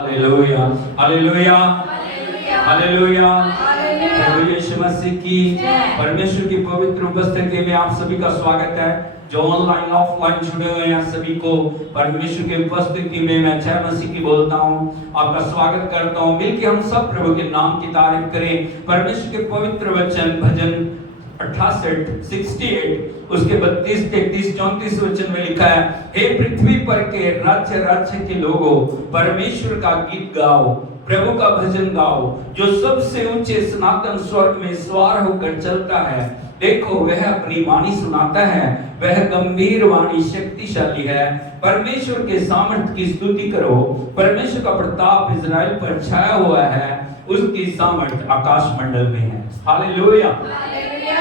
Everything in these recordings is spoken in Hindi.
Hallelujah hallelujah hallelujah. प्रभु यीशु मसीह की परमेश्वर की पवित्र उपस्थिति में आप सभी का स्वागत है। जो ऑनलाइन ऑफलाइन जुड़े हुए हैं सभी को परमेश्वर की उपस्थिति में मैं जय मसीह की बोलता हूँ, आपका स्वागत करता हूँ। मिलकर हम सब प्रभु के नाम की तारीफ करें। परमेश्वर के पवित्र वचन भजन 68 उसके 32, 33, 34 वचन में लिखा है, हे पृथ्वी पर के राज्य राज्य के लोगों, परमेश्वर का गीत गाओ, प्रभु का भजन गाओ, जो सबसे ऊंचे सनातन स्वर्ग में सवार होकर चलता है। देखो वह अपनी वाणी सुनाता है, वह गंभीर वाणी शक्तिशाली है। परमेश्वर के सामर्थ की स्तुति करो, परमेश्वर का प्रताप इज़राइल पर छाया हुआ है, उसकी सामर्थ आकाश मंडल में है। हालेलुया।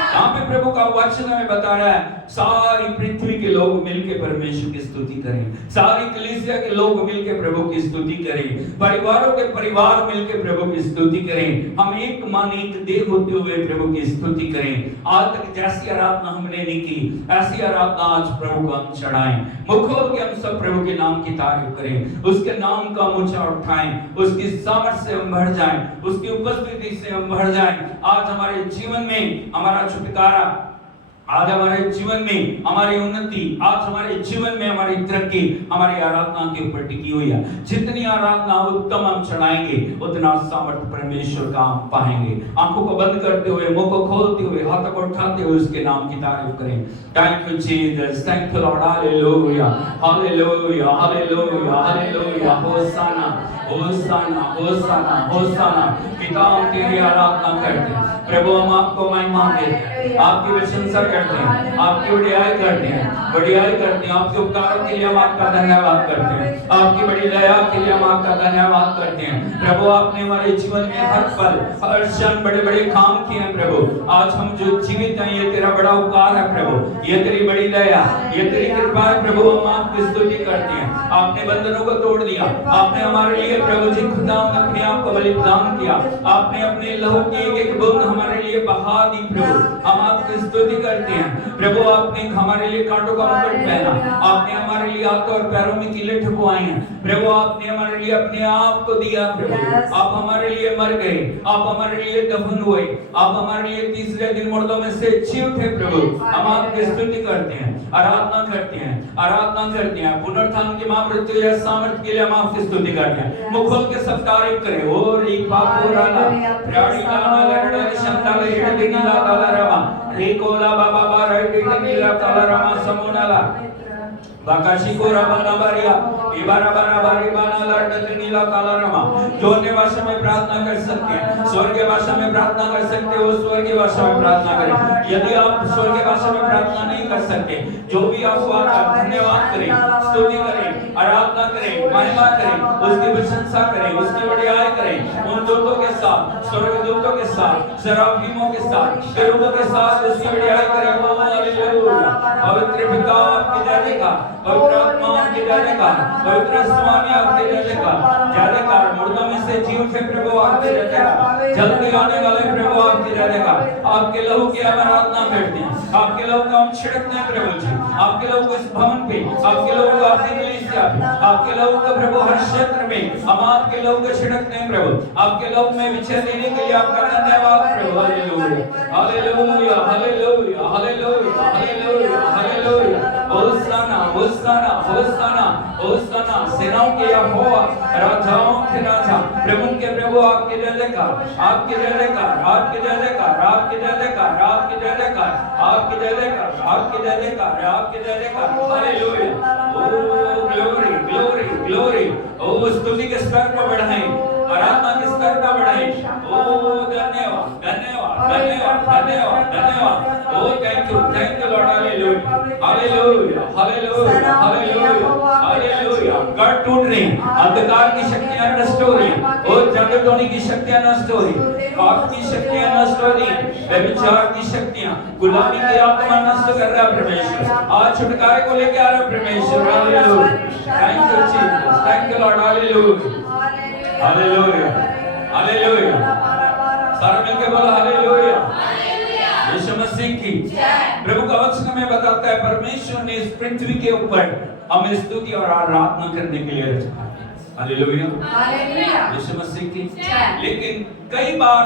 यहाँ पे प्रभु का वचन हमें बता रहा है, सारी पृथ्वी के लोग मिलकर परमेश्वर की स्तुति करें, सारी कलीसिया के लोग मिलकर प्रभु की स्तुति करें, परिवारों के परिवार मिलकर प्रभु की स्तुति करें। हम एक मन एक देह होते हुए प्रभु की स्तुति करें। आज तक जैसी आराधना हमने नहीं की, ऐसी आराधना आज प्रभु को हम चढ़ाएं। मुख खोल के हम सब प्रभु के नाम की तारीफ करें, उसके नाम का ऊंचा उठाएं, उसकी सामर्थ से हम बढ़ जाएं, उसकी उपस्थिति से हम बढ़ जाएं। आज हमारे जीवन में हमारा छुटकारा, आज हमारे जीवन में हमारी उन्नति, आज हमारे जीवन में हमारी तरक्की हमारी आराधना के ऊपर टिकी हुई है। जितनी आराधना उत्तम हम चढ़ाएंगे उतना सामर्थ्य परमेश्वर का हम पाएंगे। आंखों को बंद करते हुए, मुंह को खोलते हुए, हाथों को उठाते हुए उसके नाम की तारीफ करें। Thank you Jesus, thank you Lord, hallelujah hallelujah hallelujah hallelujah. Hosanna hosanna hosanna hosanna. पिता हम तेरी आराधना करते हैं प्रभु, हम आपको महिमा देते हैं, आपकी प्रशंसा करते हैं, आपकी बड़ाई करते हैं, बड़ाई करते हैं। आपके उपकारों के लिए हम आपका धन्यवाद करते हैं, आपकी बड़ी दया के लिए हम आपका धन्यवाद करते हैं। प्रभु आपने हमारे जीवन में हर पल हर क्षण बड़े बड़े काम किए हैं प्रभु। आज हम जो जीवित हैं ये तेरा बड़ा उपकार है प्रभु, ये तेरी बड़ी दया, ये तेरी कृपा है प्रभु। हम आपकी स्तुति करते हैं। आपने बंधनों को तोड़ दिया, आपने हमारे लिए प्रभु जी खुदा अपने आप को बलिदान किया, आपने अपने लहू की एक एक बूंद हमारे लिए बहा दी प्रभु। हम आपकी स्तुति करते हैं प्रभु। आपने हमारे लिए कांटों का मुकुट पहना, आपने हमारे लिए हाथों और पैरों में कीले ठुकवाए हैं प्रभु। आपने हमारे लिए अपने आप को दिया प्रभु। आप हमारे लिए मर गए, आप हमारे लिए दफन हुए, आप हमारे लिए तीसरे दिन मुर्दों में से जी उठे प्रभु। हम आपकी स्तुति करते हैं, आराधना करते हैं, आराधना करते हैं। पुनरुत्थान की महामृत्यु या सामर्थ के लिए हम आपकी स्तुति करते हैं। मुख खोल के सब तारीफ करें। ओ री पापुराला प्राणी लाना लड़ना शंताले हिड़दिनीला तालारामा रिकोला बाबा बारा हिड़दिनीला तालारामा समोनाला बाकाशी को रबाना बारिया इबारा बारा बारी बाना लड़दिनीला तालारामा। जो अन्य भाषा में प्रार्थना कर सकते हैं, स्वर्गीय भाषा में प्रार्थना कर सकते हो, स्वर्गीय भाषा में प्रार्थना करें। यदि आप स्वर्गीय भाषा में प्रार्थना नहीं कर सकते, जो भी आपको आता है धन्यवाद करें, स्तुति करें, आराधना करें, महिमा करें, उसकी प्रशंसा करें, उसकी बड़ाई करें। उन दूतों के साथ, स्वर्गदूतों के साथ, सराफीमों के साथ, केरूबों के साथ उसकी बड़ाई करें। हालेलुया। पवित्र पिता आपकी जय जयकार, पवित्र आत्मा आपकी जय जयकार, पवित्र स्वामी आपकी जय जयकार, जय जयकार। मुर्दों में से जी उठे प्रभु आपकी जय जयकार, जल्दी आने वाले प्रभु आपकी जय जयकार। आपके लहू की हम आराधना करते हैं, आपके लहू का हम छिड़कते हैं प्रभु जी। आपके लहू को इस भवन पे, आपके लहू को आपकी कलीसिया पे, आपके लहू को प्रभु हर क्षेत्र में हम आपके लहू को छिड़कते हैं प्रभु। आपके लहू में विजय देने के लिए आपका धन्यवाद प्रभु। Hallelujah hallelujah hallelujah hallelujah hallelujah hallelujah. Hosanna hosanna hosanna hosanna. सेनाओं के यहोवा, राजाओं के राजा, प्रभु के प्रभु आपके जय जयकार, आपके जय जयकार, आपके जय जयकार, आपके जय जयकार, आपके जय जयकार, आपके जय जयकार, आपके जय जयकार, आपके जय जयकार। हालेलुया। ओ ग्लोरी ग्लोरी ग्लोरी। ओ स्तुति के स्तर को बढ़ाएं, आराधना के स्तर को बढ़ाएं। ओ धन्यवाद धन्यवाद धन्यवाद धन्यवाद धन्यवाद। Oh thank you Lord. Hallelujah hallelujah hallelujah hallelujah hallelujah. गढ़ टूट रही, अंधकार की शक्तियां नष्ट हो रही, और जागृत होने की शक्तियां नष्ट हो रही, पाप की शक्तियां नष्ट हो रही, व्यभिचार की शक्तियां, गुलामी की आत्मा नष्ट कर रहा है परमेश्वर। आज छुटकारे को लेके आ रहा है परमेश्वर। Hallelujah. Thank you Jesus, thank you Lord. Hallelujah hallelujah hallelujah. सारे मिलके बोलो हालेलुया। यीशु मसीह की प्रभु का वचन हमें बताता है परमेश्वर ने इस पृथ्वी के ऊपर हमें स्तुति और आराधना करने के लिए रचा है। Hallelujah, hallelujah. यीशु मसीह की। जय। लेकिन कई बार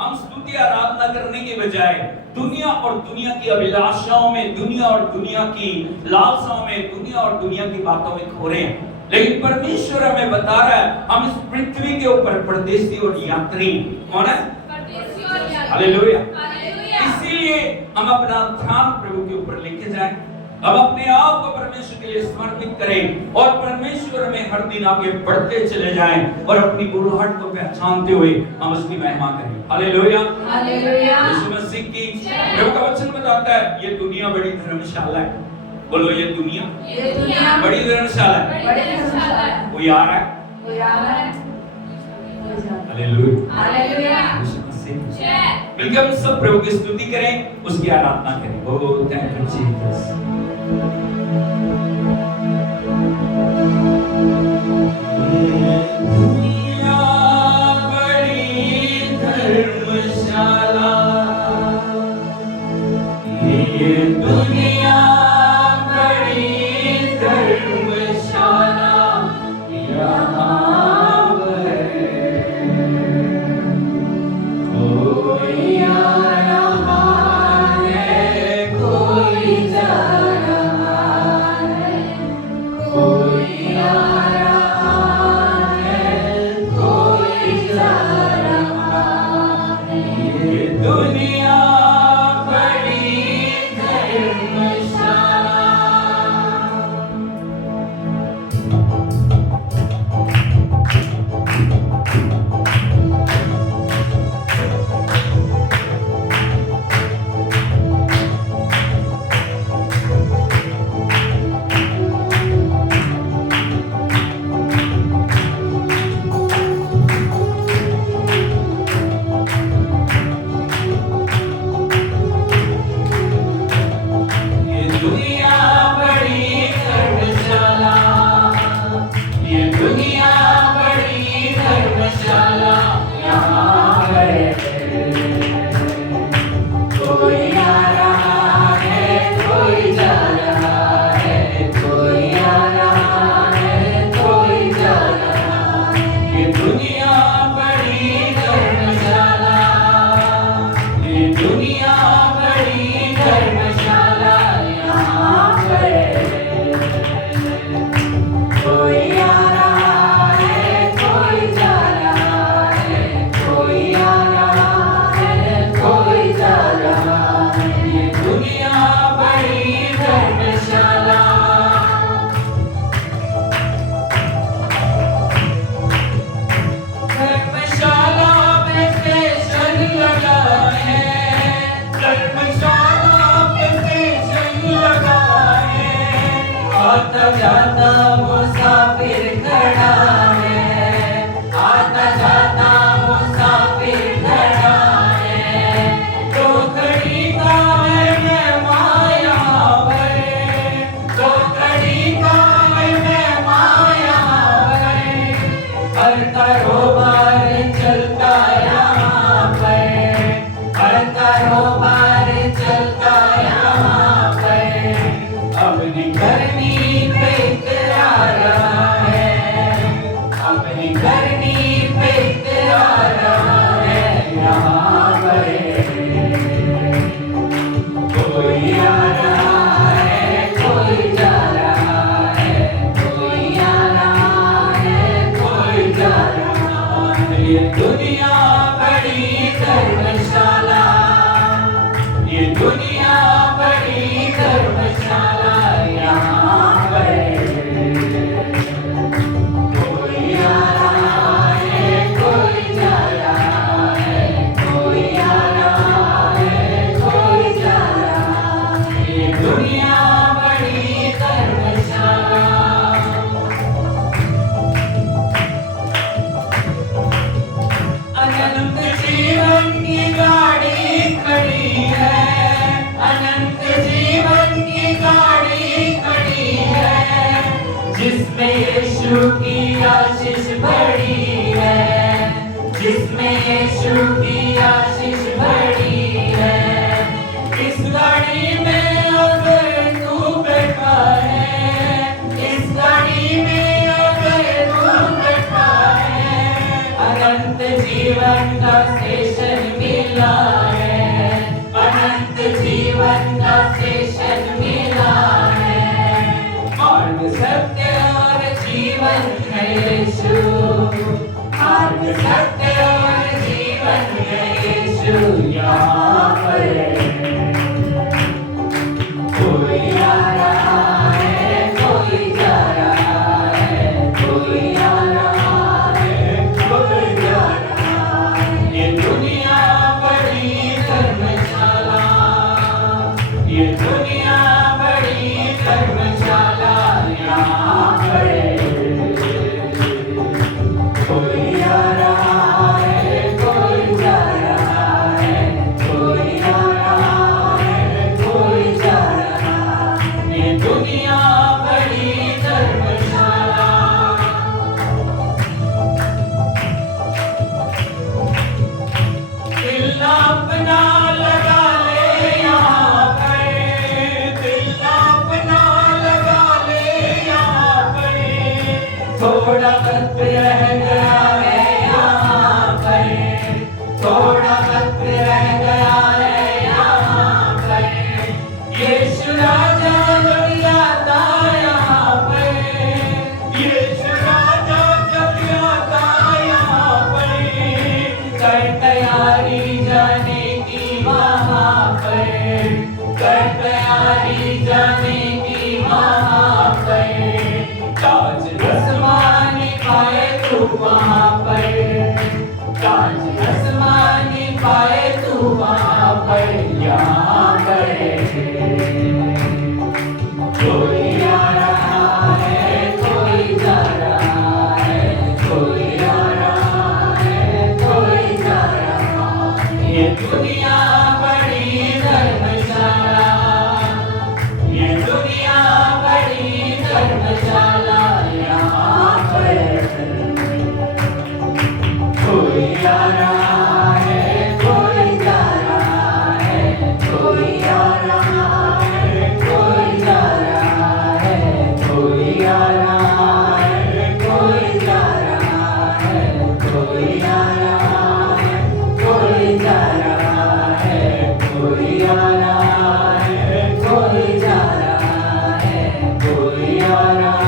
हम स्तुति आराधना करने के बजाय दुनिया और दुनिया की अभिलाषाओं में, दुनिया और दुनिया की लालसाओं में, दुनिया और दुनिया की बातों में खो रहे हैं। लेकिन परमेश्वर हमें बता रहा है, हम इस पृथ्वी के ऊपर परदेशी और यात्री। कौन है? परदेशी और यात्री। हालेलुया। हालेलुया। इसीलिए हम अपना ध्यान प्रभु के ऊपर लेके जाएं, हम अपने आप को परमेश्वर के लिए समर्पित करें और परमेश्वर में हर दिन आगे बढ़ते चले जाएं और अपनी बुराहट को पहचानते हुए हम उसकी महिमा करें। Hallelujah, hallelujah. यीशु मसीह की। प्रभु का वचन बताता है, ये दुनिया बड़ी धर्मशाला है। बोलो, ये दुनिया बड़ी धर्मशाला है। बड़ी धर्मशाला है। कोई आ रहा है? कोई आ रहा है? Hallelujah, hallelujah. यीशु मसीह। जय। मिलकर हम सब प्रभु की स्तुति करें, उसकी आराधना करें। Oh thank you Jesus. दुनिया बड़ी धर्मशाला, ये दुनिया बड़ी धर्मशाला, यहाँ कोई आ रहा है, कोई जा रहा है, कोई आ रहा है, कोई जा रहा है। ये दुनिया बड़ी धर्मशाला। ये दुनिया बड़ी धर्मशाला, ये दुनिया बड़ी धर्मशाला, यहाँ है कोई आ रहा है, कोई जा रहा है, कोई आ रहा है, कोई जा रहा है। ये दुनिया बड़ी धर्मशाला, ये दुनिया बड़ी धर्मशाला, यहाँ है कोई आ रहा है, कोई जा रहा है, कोई आ रहा है, कोई जा रहा है। ये दुनिया बड़ी धर्मशाला। धर्मशाला में स्टेशन लगा है, धर्मशाला में स्टेशन लगा है, आता जाता मुसाफिर खड़ा है, आता जाता मुसाफिर खड़ा है। तो खड़ी का है माया पर, तो खड़ी का है माया पर, हर कारोबार चलता यहाँ पर, हर कारोबार चलता यहाँ पर। अपनी करनी पे इकरार रहा है, अपनी करनी पे इकरार रहा है, यहाँ पर कोई आ रहा है, कोई जा रहा है, कोई आ रहा है, कोई जा रहा है। ये दुनिया बड़ी धर्मशाला, ये दुनिया बड़ी धर्मशाला, यहाँ पर कोई आ रहा है, कोई जा रहा है, कोई आ रहा है, कोई जा रहा है। ये दुनिया बड़ी धर्मशाला। अनंत जीवन की गाड़ी खड़ी है, अनंत जीवन की गाड़ी खड़ी है, जिसमें यीशु की आशीष भरी है, जिसमें यीशु की आशीष भरी है। इस गाड़ी में अगर तू बैठा है, इस गाड़ी में अगर तू जीवन का स्टेशन मिला है, अनंत जीवन का स्टेशन मिला है। मार्ग सत्य और जीवन है यीशु, मार्ग सत्य और जीवन है यीशु यहाँ पर है। कोई आ रहा है, कोई जा रहा है, कोई आ रहा है, कोई जा रहा है। ये दुनिया बड़ी धर्मशाला, ये दुनिया बड़ी धर्मशाला यहाँ पर है। कोई आ रहा है, कोई जा रहा है, कोई आ रहा है, कोई जा रहा है। ये दुनिया बड़ी धर्मशाला। दिल अपना लगा ले यहाँ पर, दिल अपना लगा ले यहाँ पर। थोड़ा वक्त रह गया है यहाँ पर, थोड़ा वक्त रह गया है यहाँ पर। यीशु राजा जब आता यहाँ पर, यीशु राजा जब आता यहाँ पर। कर तैयारी जाने की वहाँ पर, कर तैयारी जाने की वहाँ पर। ताज आसमानी पाए तू वहाँ पर, ताज आसमानी पाए तू वहाँ पर यहाँ पर है। कोई आ रहा है, कोई जा रहा है, कोई आ रहा है, कोई जा रहा है। ये दुनिया बड़ी धर्मशाला, ये दुनिया बड़ी धर्मशाला यहाँ पर है। कोई आ रहा है, कोई जा रहा है, कोई आ रहा है, कोई जा रहा है, कोई आ रहा है, कोई जा रहा है, कोई आ रहा है, कोई जा रहा है, कोई आ रहा है, कोई जा रहा है, कोई आ रहा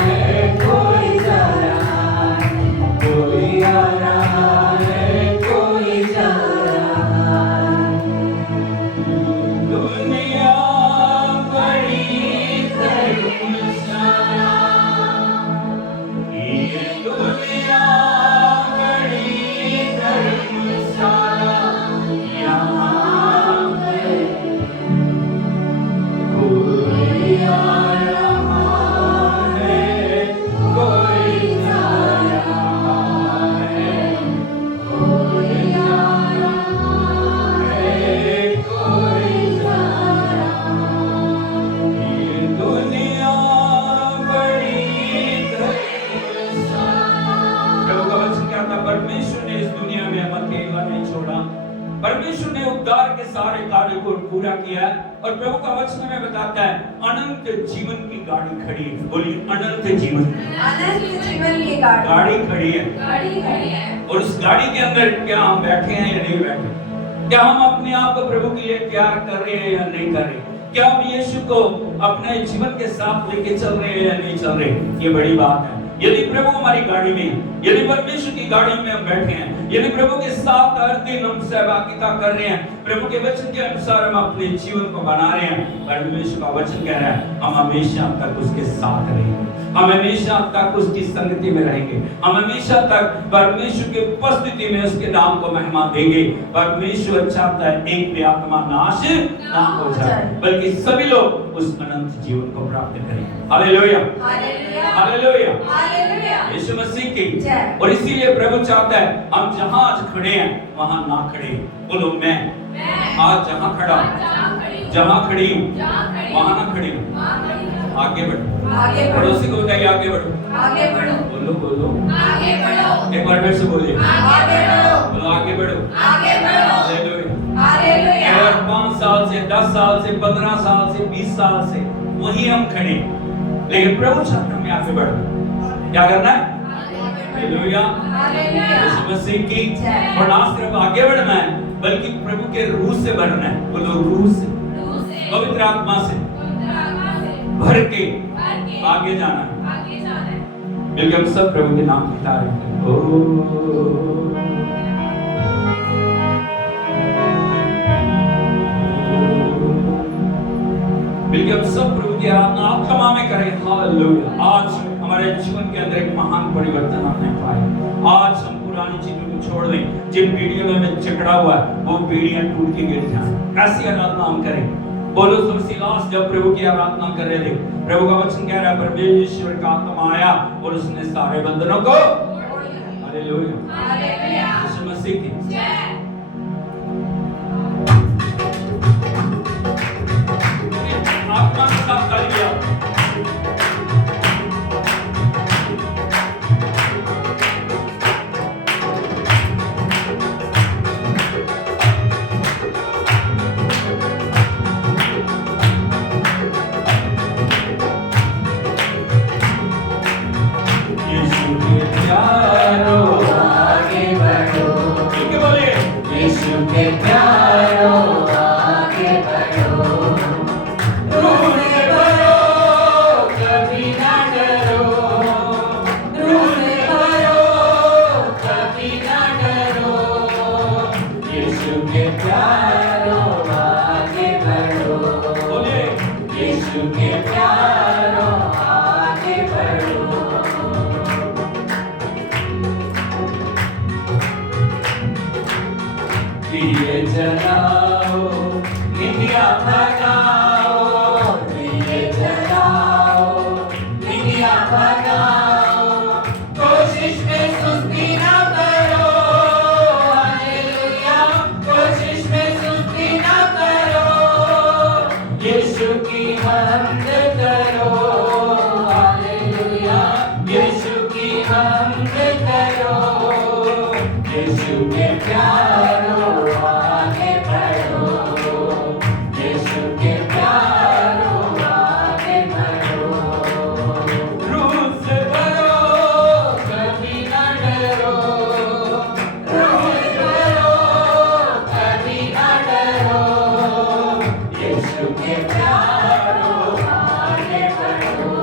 है, कोई जा रहा है, कोई आ रहा है, कोई जा रहा है। दुनिया बड़ी धर्मशाला, ये दुनिया बड़ी धर्मशाला यहाँ है। कोई आ रहा है, कोई जा रहा है, कोई आ रहा है, कोई जा रहा है। ये दुनिया बड़ी धर्मशाला। प्रभु का वचन कहता, परमेश्वर ने इस दुनिया में हमें अकेला नहीं छोड़ा, परमेश्वर ने उद्धार के सारे कार्य को पूरा किया है। और प्रभु का वचन हमें बताता है अनंत जीवन की गाड़ी खड़ी है। बोलिए अनंत जीवन, अनंत जीवन की गाड़ी गाड़ी खड़ी है। गाड़ी खड़ी है। और उस गाड़ी के अंदर क्या हम बैठे हैं या नहीं बैठे? क्या हम अपने आप को प्रभु के लिए तैयार कर रहे हैं या नहीं कर रहे? क्या हम यीशु को अपने जीवन के साथ लेके चल रहे हैं या नहीं चल रहे? ये बड़ी बात है। यदि प्रभु हमारी गाड़ी में, यदि परमेश्वर की गाड़ी में हम बैठे हैं, यदि प्रभु के साथ हर दिन हम सहभागिता कर रहे हैं, प्रभु के वचन के अनुसार हम अपने जीवन को बना रहे हैं, परमेश्वर का वचन कह रहा है हम हमेशा तक उसके साथ रहेंगे, हम हमेशा तक उसकी संगति में रहेंगे, हम हमेशा तक परमेश्वर की उपस्थिति में उसके नाम को महिमा देंगे। परमेश्वर चाहता है एक भी आत्मा नाश ना हो जाए, बल्कि सभी लोग उस अनंत जीवन को प्राप्त करें। Hallelujah, hallelujah, hallelujah, hallelujah. Yeshu Masih की। जय। और इसीलिए प्रभु चाहता है हम जहां आज खड़े हैं वहां ना खड़े। बोलो मैं आज जहां खड़ा, जहां खड़ी हूं वहां ना खड़ी हूं, आगे बढ़ो। आगे बढ़ो। पड़ोसी को बताइए आगे बढ़ो, आगे बढ़ो, बोलो बोलो, आगे बढ़ो, एक बार फिर से बोलिए, आगे बढ़ो, बोलो आगे बढ़ो, आगे बढ़ो। हालेलुया। हालेलुया। अगर 5 साल से 10 साल से 15 साल से 20 साल से वहीं हम खड़े, लेकिन प्रभु चाहता है हमें आगे बढ़ो। क्या करना है? Hallelujah, hallelujah. यीशु मसीह की जय। और ना सिर्फ आगे बढ़ना है बल्कि प्रभु के रूह से भरना है। बोलो रूह से, रूह से, पवित्र आत्मा से पवित्र आत्मा से भर के भर के आगे जाना है। आगे जाना है। क्योंकि हम सब प्रभु के नाम की तारीफ करें। बिल्कुल हम सब प्रभु की आराधना आत्मा में करें। हालेलुया। आज हमारे जीवन के अंदर एक महान परिवर्तन हमने पाया। आज हम पुरानी चीजों को छोड़ दें। जिन पीढ़ियों में हमें जकड़ा हुआ है वो पीढ़ियां टूट के गिर जाएं। ऐसी आराधना हम करें। बोलो तुलसीदास जब प्रभु की आराधना कर रहे थे, प्रभु का वचन कह रहा है परमेश्वर का आत्मा आया और उसने सारे बंधनों को हालेलुया। हालेलुया। यीशु मसीह की जय। आत्मा के साथ ताली बजाओ। यीशु के प्यारो आगे बढ़ो, ठीक बोलिए। यीशु के प्यारो आगे बढ़ो, रूह से भरो कभी ना डरो, रूह से भरो कभी ना डरो, यीशु के प्यारो आगे बढ़ो, बोलिए यीशु के प्यारो आगे बढ़ो। दिए जलाओ, इंडिया भगाओ, दिए जलाओ, इंडिया भगाओ, कोशिश में सुस्ती ना करो, हालेलुया, कोशिश में सुस्ती ना करो, यीशु की हमद करो, हालेलुया, यीशु की हमद करो, यीशु के प्यारो आगे बढ़ो, यीशु के प्यारो आगे बढ़ो, रूह से भरो कभी ना डरो, रूह से भरो कभी ना डरो, यीशु के प्यारो आगे बढ़ो,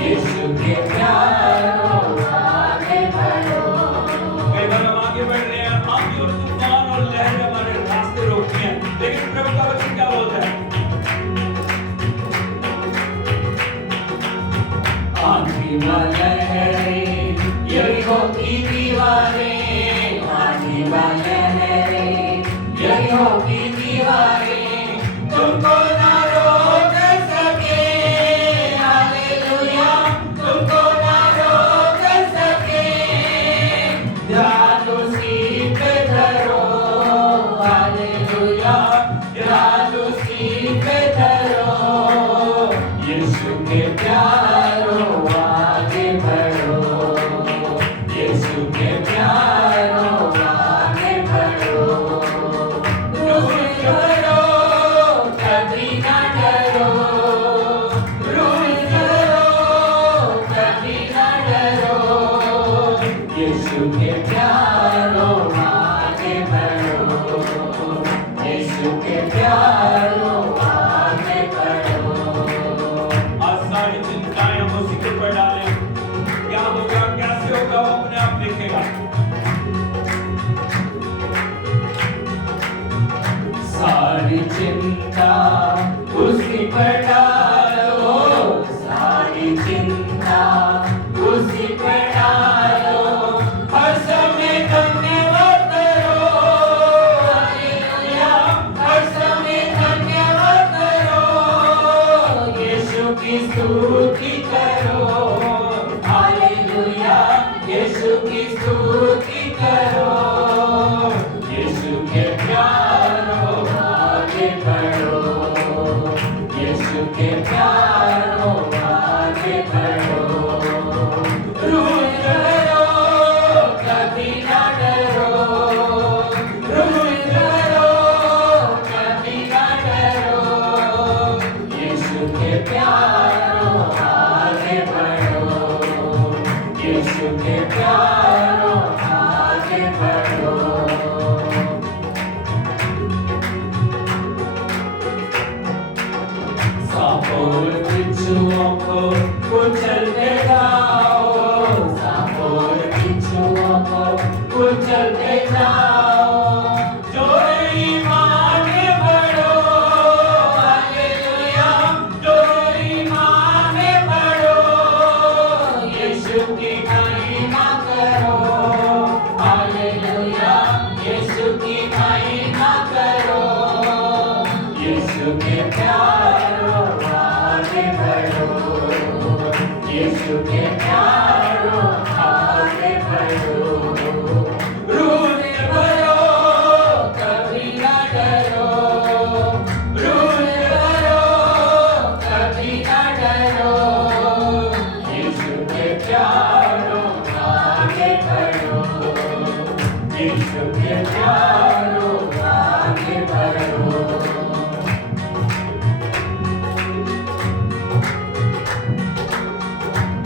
यीशु के प्यारो आगे बढ़ो। कई बार हम आगे बढ़ रहे हैं, आंधी और तूफान और लहरें हमारे रास्ते रोकती हैं, लेकिन प्रभु का वचन क्या बोलता है? आंधी व लहरें, यरीहो की दीवारें, आंधी व लहरें, यरीहो की दीवारें, तुमको ना रोक सके, हालेलुया, तुमको ना रोक सके, ध्यान उसी पे धरो, हालेलुया, ध्यान उसी पे धरो, यीशु के प्यारो आगे बढ़ो, यीशु के प्यारो आगे बढ़ो, रूह से भरो कभी ना डरो, रूह से भरो कभी ना डरो, यीशु के प्यारो आगे बढ़ो, यीशु के प्यारो आगे बढ़ो। आज सारी चिंताएं हम उसी के ऊपर डालें। क्या होगा, कैसे होगा, वो अपने आप देखेगा। सारी चिंता उसी पर डालो, सारी चिंता उसी पर डालो, हर समय धन्यवाद करो, हालेलुया, हर समय धन्यवाद करो, यीशु की स्तुति करो, हालेलुया, यीशु की स्तुति करो, यीशु के प्यारो आगे बढ़ो, यीशु के प्यारो आगे बढ़ो, रूह से भरो कभी ना डरो, रूह से भरो कभी ना डरो, यीशु के प्यारो आगे बढ़ो, यीशु के प्यारो चलते जाओ, जो ईमान बढ़ो, हालेलुया, जो ईमान बढ़ो, यीशु की महिमा करो, हालेलुया, यीशु की महिमा करो, यीशु के प्यारो आगे बढ़ो, यीशु के प्यारो आगे बढ़ो। रूह से भरो, कभी ना डरो, रूह से भरो, कभी ना डरो, यीशु के प्यारो आगे बढ़ो, यीशु के प्यारो आगे बढ़ो।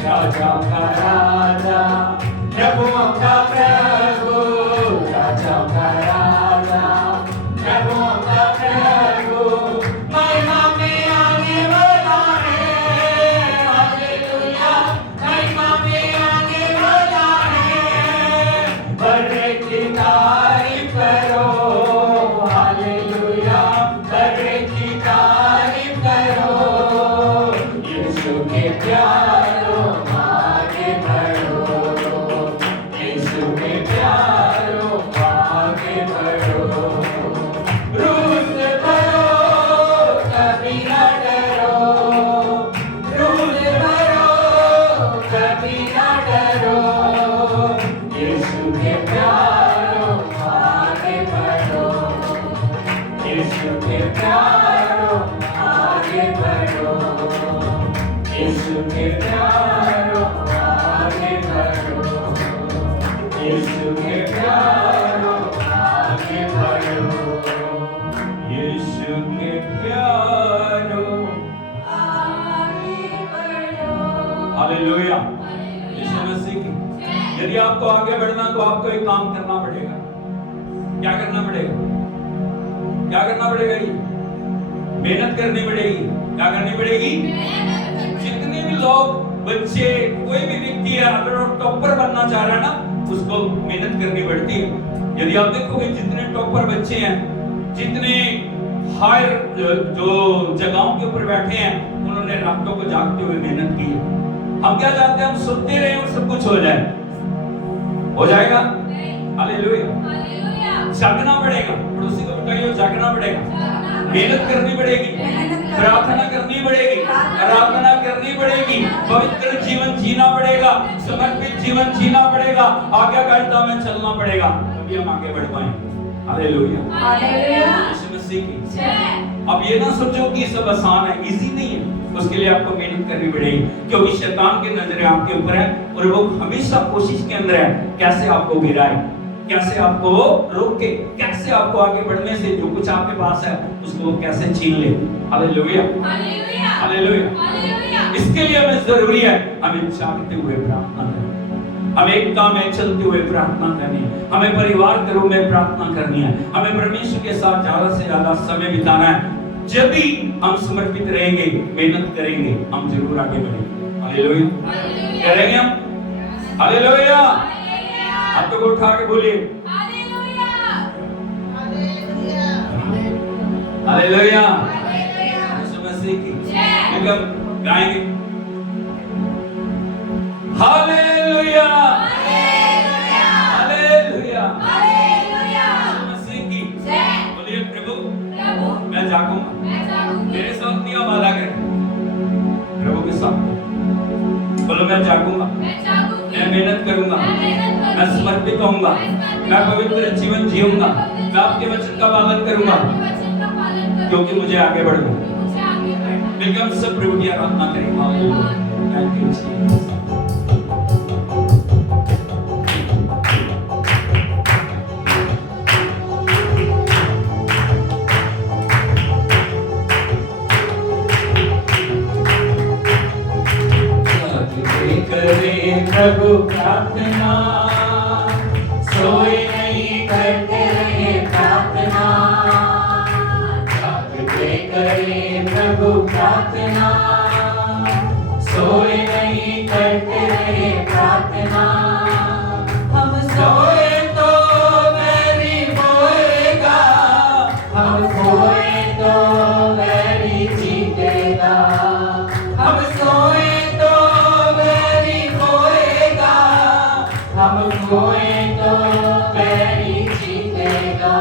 राजा का राजा, प्रभुओं का प्रभु, राजा का राजा, प्रभुओं का प्रभु, महिमा में आने वाला है, हालेलुया, महिमा में आने वाला है, बड़े की तारीफ करो, हालेलुया, बड़े की तारीफ करो, यीशु के प्यारो आगे बढ़ो, यीशु के प्यारो आगे बढ़ो। रूह से भरो, कभी ना डरो, रूह से भरो, कभी ना डरो, यीशु के प्यारो आगे बढ़ो, यीशु के प्यारो आगे बढ़ो, यीशु के प्यारो आगे बढ़ो, यीशु के प्यारो आगे बढ़ो, यीशु के प्यारो आगे बढ़ो। हालेलुया, यीशु मसीह की। यदि आपको आगे बढ़ना तो आपको एक काम करना पड़ेगा। क्या करना पड़ेगा? क्या करना पड़ेगा? ये मेहनत करनी पड़ेगी। क्या करनी पड़ेगी? जितने भी लोग, बच्चे, कोई भी व्यक्ति है, अगर वो टॉपर बनना चाह रहा है ना, उसको मेहनत करनी पड़ती है। यदि आप देखोगे जितने टॉपर बच्चे हैं, जितने हायर जो जगहों के ऊपर बैठे हैं, उन्होंने रातों को जागते हुए मेहनत की है। हम क्या चाहते हैं? हम सुनते रहे और सब कुछ हो जाए। हो जाएगा? हालेलुया। जागना पड़ेगा। पड़ोसी को बताइए, जागना पड़ेगा, मेहनत करनी पड़ेगी, प्रार्थना करनी पड़ेगी, आराधना करनी पड़ेगी, पवित्र जीवन जीना पड़ेगा, समर्पित जीवन जीना पड़ेगा, आज्ञाकारिता में चलना पड़ेगा, तभी हम आगे बढ़ पाएंगे। हालेलुया, यीशु मसीह की। अब ये ना सोचो कि सब आसान है, इजी नहीं है। उसके लिए आपको मेहनत करनी पड़ेगी, क्योंकि शैतान की नजरें आपके ऊपर है और वो हमेशा कोशिश के अंदर है कैसे आपको गिराए, कैसे आपको रोके, कैसे आपको आगे बढ़ने से जो कुछ आपके पास है उसको कैसे छीन ले। Hallelujah, hallelujah. इसके लिए हमें जरूरी है हमें जागते हुए प्रार्थना करनी, हमें एकता में चलते हुए प्रार्थना करनी है, हमें परिवार के रूप में प्रार्थना करनी है, हमें परमेश्वर के साथ ज्यादा से ज्यादा समय बिताना है। जब भी हम समर्पित रहेंगे, मेहनत करेंगे, हम जरूर आगे बढ़ेंगे। हालेलुया, करेंगे हम। हालेलुया, हाथों को उठा के बोलिए हालेलुया, यीशु मसीह की। हम गाएंगे हालेलुया, हालेलुया, यीशु मसीह की। बोलिए प्रभु मैं जागूंगा, मेरे साथ नहीं वादा करें, प्रभु के साथ बोलो मैं जागूंगा, मैं मेहनत करूंगा, मैं समर्पित होऊंगा, मैं पवित्र जीवन जीऊंगा, मैं आपके वचन का पालन करूंगा, क्योंकि मुझे आगे बढ़ना है। मिलकर हम सब प्रभु की आराधना करेंगे। Hallelujah, thank you Jesus. प्रभु प्रार्थना, सोए नहीं करते रहे प्रार्थना, जागते करे प्रभु प्रार्थना, सोए नहीं करते रहे प्रार्थना, हम सोए तो सोए तो बैरी जीतेगा।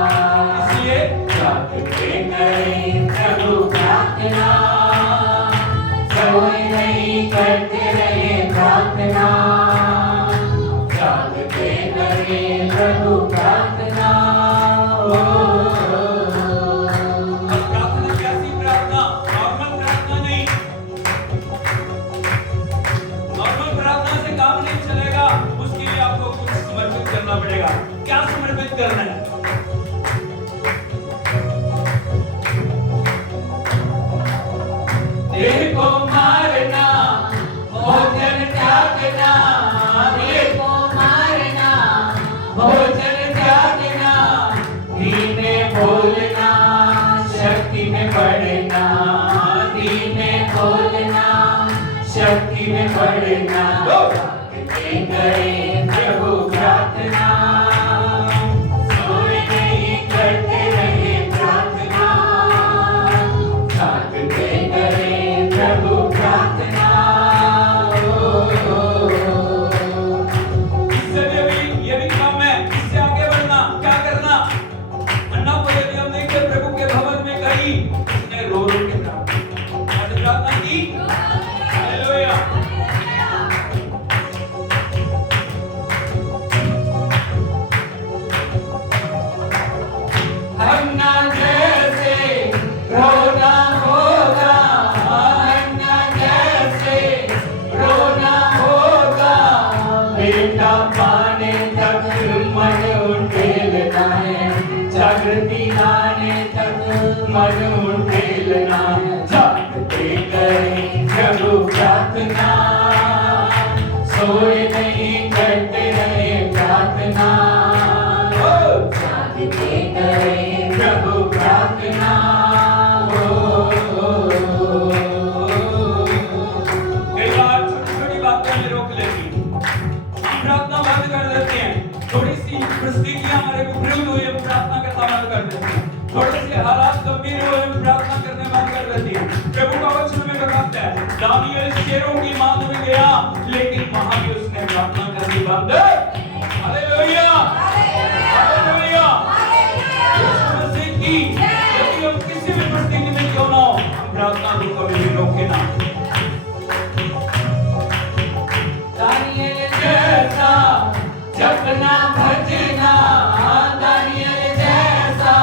इसलिए जागते करें प्रभु प्रार्थना, सोए नहीं करते रहे प्रार्थना। जागते करें प्रभु प्रार्थना। अब प्रार्थना कैसी प्रार्थना? नॉर्मल प्रार्थना नहीं। नॉर्मल प्रार्थना से काम नहीं चलेगा, उसके लिए आपको कुछ समर्पित करना पड़ेगा। क्या समर्पित करना है? देह को मारना, भोजन त्यागना। देह को मारना, भोजन त्यागना। धीमे बोलना, शक्ति में बढ़ना। धीमे बोलना, शक्ति में बढ़ना। जागते करें प्रभु प्रार्थना, सोए नहीं करते रहे प्रार्थना। जागते करें प्रभु प्रार्थना। इससे भी ये भी काम है, इससे आगे बढ़ना। क्या करना? अन्ना को यदि हम देखते प्रभु के भवन में गई, उसने रो रो के प्रार्थना की। हालेलुया। हन्ना जैसे रोना होगा, हन्ना जैसे रोना होगा। बेटा पाने तक मन उठेलना है, जागृति लाने तक मन उठेलना है। जागते करें प्रभु प्रार्थना, सोए नहीं करते रहे प्रार्थना। जागते करें प्रभु प्रार्थना। कई बार छोटी-छोटी बातें हमें रोक लेती हैं। हम प्रार्थना बंद कर देते हैं। थोड़ी सी परिस्थितियां हमारे विपरीत हुई, हम प्रार्थना करना बंद कर देते हैं। थोड़े से हालात गंभीर हुए, हम प्रार्थना करने बंद कर देते हैं। प्रभु का वचन में बताता है, दानियेल शेरों की मांद में गया, लेकिन वहां भी उसने प्रार्थना करनी बंद। Hallelujah, hallelujah. यीशु मसीह की यदि हम किसी भी परिस्थिति में क्यों ना हो, हम प्रार्थना को कभी भी रोके ना। दानियेल जैसा जपना भजना, दानियेल जैसा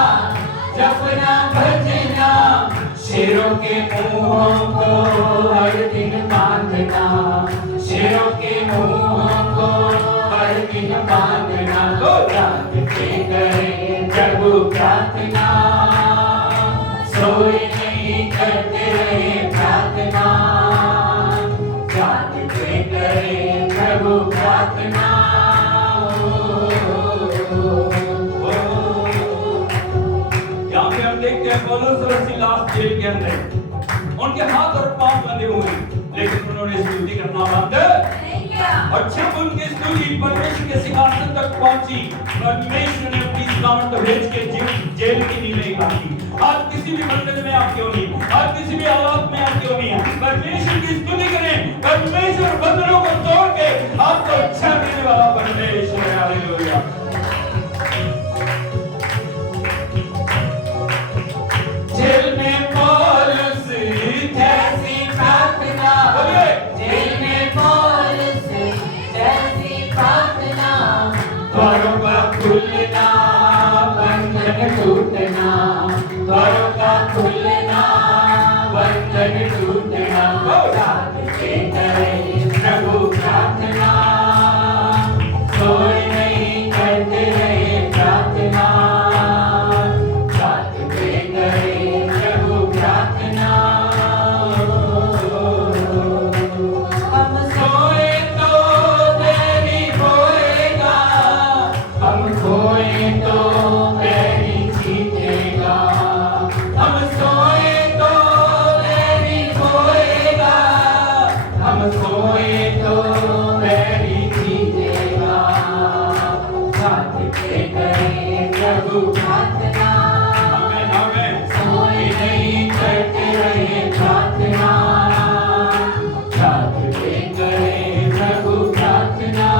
जपना भजना। शेरों के मुंहों को हर दिन बांधना, शेरों के मुंहों को हर दिन बांधना। जागते करें प्रभु प्रार्थना, सोए नहीं करते रहे प्रार्थना। जागते करें प्रभु प्रार्थना। यहाँ पे हम देखते हैं पौलुस और सीलास जेल के अंदर, उनके हाथ और पांव बंधे हुए हैं, लेकिन उन्होंने स्तुति करना बंद नहीं किया। और जब उनकी स्तुति परमेश्वर के सिंहासन तक पहुंची, परमेश्वर ने अपनी सलामत भेज के जेल की नींवें गाड़ी। आज किसी भी बंधन में आप क्यों नहीं, आज किसी भी हालात में आप क्यों नहीं है, परमेश्वर की स्तुति करें। परमेश्वर बंधनों को तोड़ के आपको अच्छा देने वाला परमेश्वर है। हालेलुया। जेल में पौलुस जैसी प्रार्थना, जेल में पौलुस जैसी प्रार्थना। द्वारों का खुलना, बंधन टूटना। द्वारों का खुलना, बंधन टूटना। जागते करें प्रभु प्रार्थना, सोए नहीं करते रहे प्रार्थना। जागते करें प्रभु प्रार्थना। हम सोए तो बैरी होएगा, हम खोए तो बैरी जीतेगा। हम सोए तो बैरी होएगा, हम सोए तो बैरी जीतेगा। जागते करें प्रभु प्रार्थना, आमेन, आमेन। सोए नहीं करते रहे प्रार्थना। जागते करें प्रभु प्रार्थना,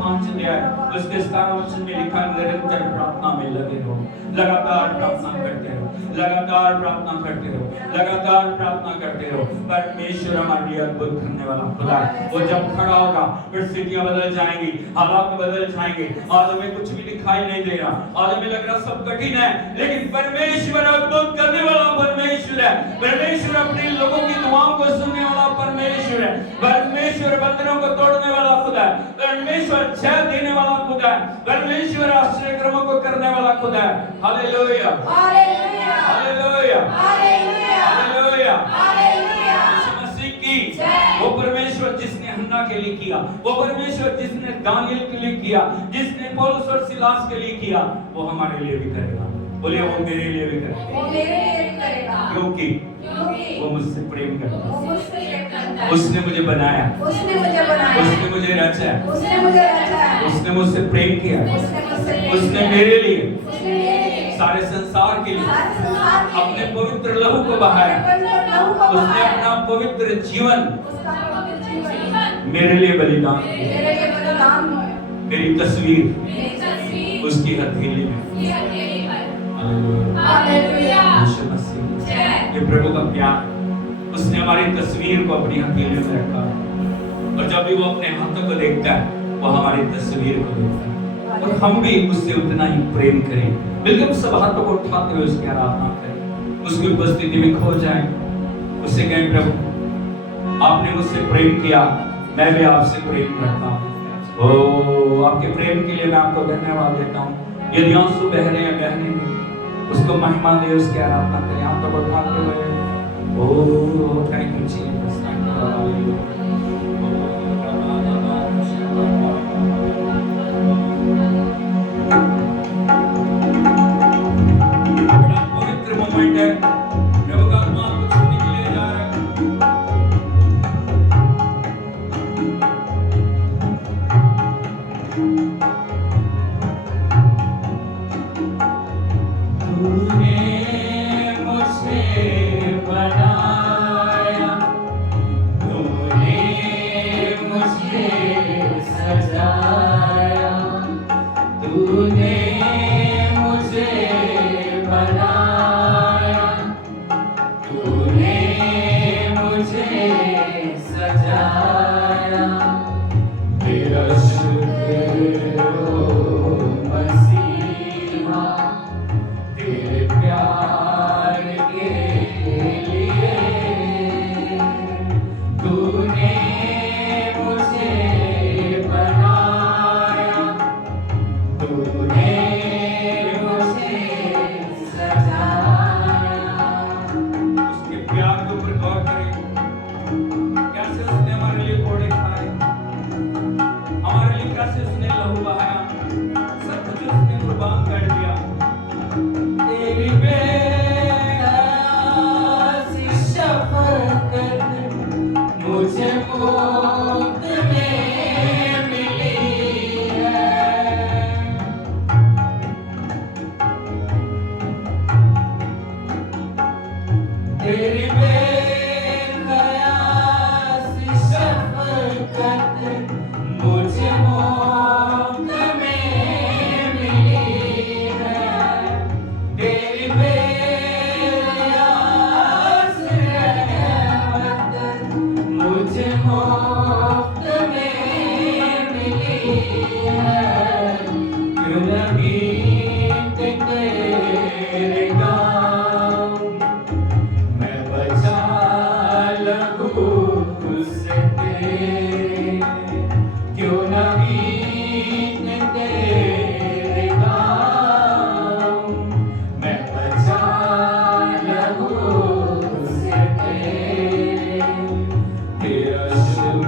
5 अध्याय उसके 17 वचन में लिखा है, निरंतर प्रार्थना में लगे रहो, लगातार प्रार्थना करते रहो, लगातार प्रार्थना करते रहो, लगातार प्रार्थना करते रहो। परमेश्वर हमारे लिए अद्भुत करने वाला खुदा है। वो जब खड़ा होगा परिस्थितियां बदल जाएंगी, हालात बदल जाएंगे। आज हमें कुछ भी दिखाई नहीं दे रहा, आज हमें लग रहा सब कठिन है, लेकिन परमेश्वर अद्भुत करने वाला परमेश्वर है। परमेश्वर अपने लोगों की दुआओं को सुनने वाला परमेश्वर है। परमेश्वर बंधनों को तोड़ने वाला खुदा है। परमेश्वर जय देने वाला खुदा है। परमेश्वर आश्चर्य कर्मों को करने वाला खुदा है। Hallelujah, hallelujah, hallelujah, hallelujah, hallelujah, hallelujah. Yeshu Masih की वो परमेश्वर जिसने हन्ना के लिए किया, वो परमेश्वर जिसने दानियल के लिए किया, जिसने पौलुस और सिलास के लिए किया, वो हमारे लिए भी करेगा। बोलिए वो मेरे लिए भी करेगा, वो मेरे लिए भी करेगा, क्योंकि क्योंकि वो मुझसे प्रेम करता है। वो मुझसे प्रेम करता है। उसने मुझे बनाया, उसने मुझे बनाया, उसने मुझे रचा है, उसने मुझे रचा है, उसने मुझसे प्रेम किया है, उसने मुझसे प्रेम उसने किया है, मेरे लिए उसने मेरे लिए सारे संसार के लिए सारे संसार के अपने लिए पवित्र लहू को बहाया। अपने लहू को उसने बहाया, अपना पवित्र जीवन उसका पवित्र जीवन मेरे लिए बलिदान किया। मेरे लिए बलिदान हुआ। मेरी तस्वीर मेरी तस्वीर उसकी हथेली में। उसकी हथेली पर। हालेलुया, हालेलुया, यीशु मसीह, जय। ये प्रभु का प्यार, उसने हमारी तस्वीर को अपनी हथेली में रखा है। और जब भी वो अपने हाथों को देखता है, वो हमारी तस्वीर को देखता है। और हम भी उससे उतना ही प्रेम करें। बिल्कुल सब हाथों को उठाते हुए उसकी आराधना करें, उसकी उपस्थिति में खो जाएं, उससे कहें प्रभु आपने मुझसे प्रेम किया, मैं भी आपसे प्रेम करता हूँ। ओ आपके प्रेम के लिए मैं आपको धन्यवाद देता हूँ। यदि आंसू बह रहे हैं बहने में, उसको महिमा दे, उसकी आराधना करें। आप तो उठाते हुए oh thank you Jesus, thank you hallelujah. बड़ा पवित्र मोमेंट है, प्रभु का आत्मा आपको छूने के लिए जा रहा है। तूने मुझे बनाया, तूने मुझे सजाया, तूने मुझे बनाया, तूने मुझे सजाया। तेरा शुक्र हो मसीहा, तेरे प्यार के लिए। तूने मुझे बनाया, तूने मुझे सजाया। उसके प्यार के ऊपर गौर करें, कैसे उसने हमारे लिए कोड़े खाए, हमारे लिए कैसे उसने लहू बहाया, सब कुछ उसने कुर्बान कर दिया। तेरी बेहसी शफ़क़त मुझे मुफ्त में मिली है। तेरी बेहसी शफ़क़त मुझे मुफ्त में मिली है। तेरी बेयास रहमत मुझे मुफ्त में मिली है। क्यों न गीत तेरे गाऊं, मैं बचा लगूं उससे तेरे। क्यों न गीत तेरे गाऊं, मैं बचा लगूं उससे तेरे। तेरा शुक्र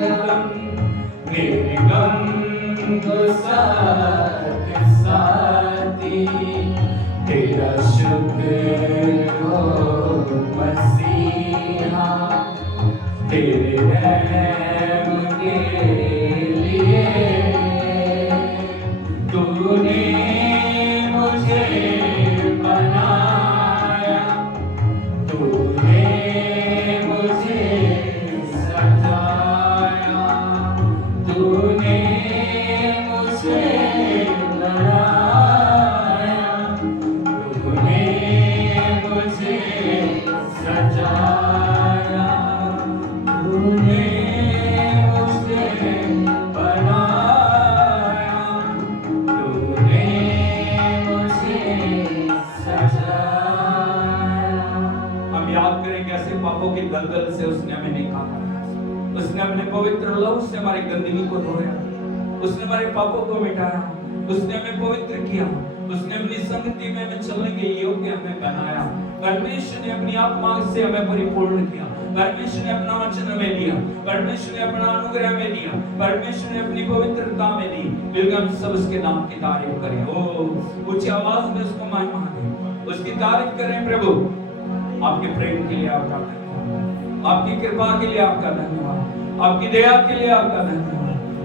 गम मेरे गम को साथ साथी तेरा शुक्र हो मसीहा तेरे रहम के लिए तूने मुझे बनाया तूने मुझे सजाया तूने मुझे बनाया तूने मुझे सजाया तूने मुझे बनाया तूने मुझे सजाया। हम याद करें कैसे पापों के दलदल से उसने हमें निकाला उसने अपने पवित्र लहू से हमारी गंदगी को धोया उसने हमारे पापों को मिटाया उसने हमें पवित्र किया उसने अपनी संगति में हमें चलने के योग्य हमें बनाया परमेश्वर ने अपनी आत्मा से हमें परिपूर्ण किया परमेश्वर ने अपना वचन हमें दिया परमेश्वर ने अपना अनुग्रह में दिया परमेश्वर ने अपनी पवित्रता में दी बिल्कुल हम सब उसके नाम की तारीफ करें ओ ऊंची आवाज में उसको महिमा दें उसकी तारीफ करें प्रभु आपके प्रेम के लिए आपका धन्यवाद आपकी कृपा के लिए आपका धन्यवाद आपकी दया के लिए आपका धन्यवाद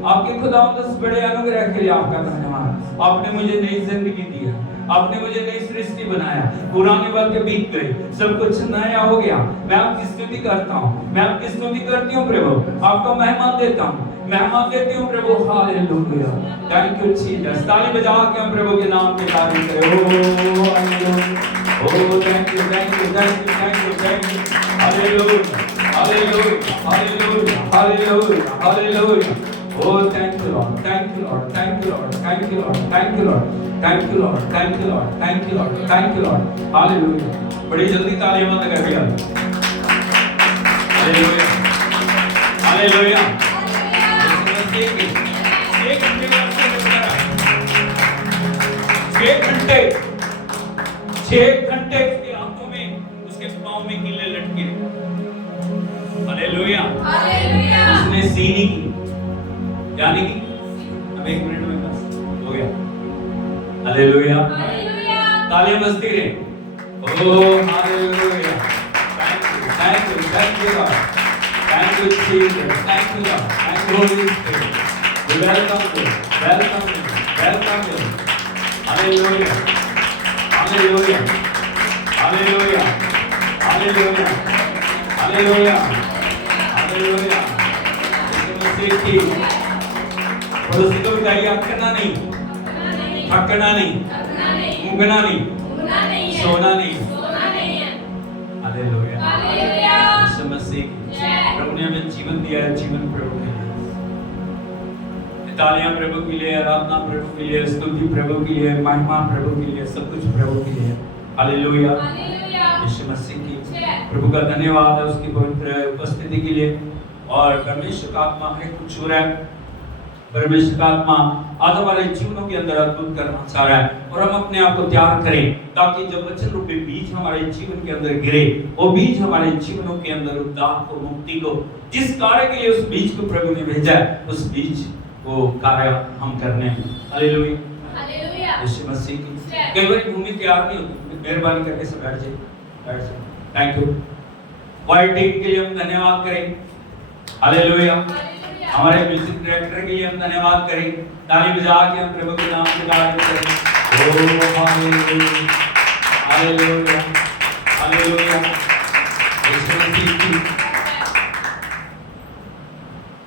आपके खुदावंद उस बड़े अनुग्रह के लिए आपका धन्यवाद आपने मुझे नई जिंदगी दी है आपने मुझे नई सृष्टि बनाया पुराने वक्त बीत गए सब कुछ नया हो गया मैं आपकी स्तुति करता हूँ मैं आपकी स्तुति करती हूँ प्रभु आपका मेहमान देता हूँ मेहमान देती हूँ प्रभु हालेलुया थैंक यू जीसस ताली बजा के हम प्रभु के नाम की तारीफ करें oh thank you thank you thank you thank you thank you hallelujah hallelujah hallelujah hallelujah hallelujah Oh, thank you, Lord. Thank you, Lord. Thank you, Lord. Thank you, Lord. Thank you, Lord. Thank you, Lord. Thank you, Lord. Thank you, Lord. Thank you, Lord. Hallelujah. बड़ी जल्दी तालियां बंद कर दिया. Hallelujah. Hallelujah. छह घंटे उसके आंखों में उसके पाँव में कीले लटके. Hallelujah. उसने सीनी की यानी कि अब 1 मिनट में बस हो गया हालेलुया तालियां बजती रहे oh hallelujah thank you Lord thank you Jesus thank you Lord thank you holy spirit we welcome you hallelujah hallelujah hallelujah hallelujah hallelujah hallelujah Masih की पड़ोसी को बताइए अटकना नहीं थकना नहीं ऊँघना नहीं सोना नहीं हालेलुया यीशु मसीह प्रभु ने हमें जीवन दिया है जीवन प्रभु के लिए तालियां प्रभु के लिए आराधना प्रभु के लिए स्तुति प्रभु के लिए महिमा प्रभु के लिए सब कुछ प्रभु के लिए हालेलुया यीशु मसीह की प्रभु का धन्यवाद है उसकी पवित्र उपस्थिति के लिए और परमेश्वर का आत्मा हमें कुछ हो रहा है परमेश्वर का आत्मा आज हमारे जीवनों के अंदर अद्भुत करना चाह रहा है और हम अपने आप को तैयार करें ताकि जब वचन रूपी बीज हमारे जीवन के अंदर गिरे वो बीज हमारे जीवनों के अंदर उद्धार को मुक्ति को जिस कार्य के लिए उस बीज को प्रभु ने भेजा है उस बीज को कार्य हम करने हैं हालेलुया यीशु मसीह की कई बार भूमि तैयार नहीं होती मेहरबानी करके सब बैठ जाइए थैंक यू वाइट टीम के लिए हम धन्यवाद करें हालेलुया हमारे म्यूजिक डायरेक्टर के लिए हम धन्यवाद करें ताली बजा के हम प्रभु के नाम की तारीफ करें ओ हालेलुया हालेलुया हालेलुया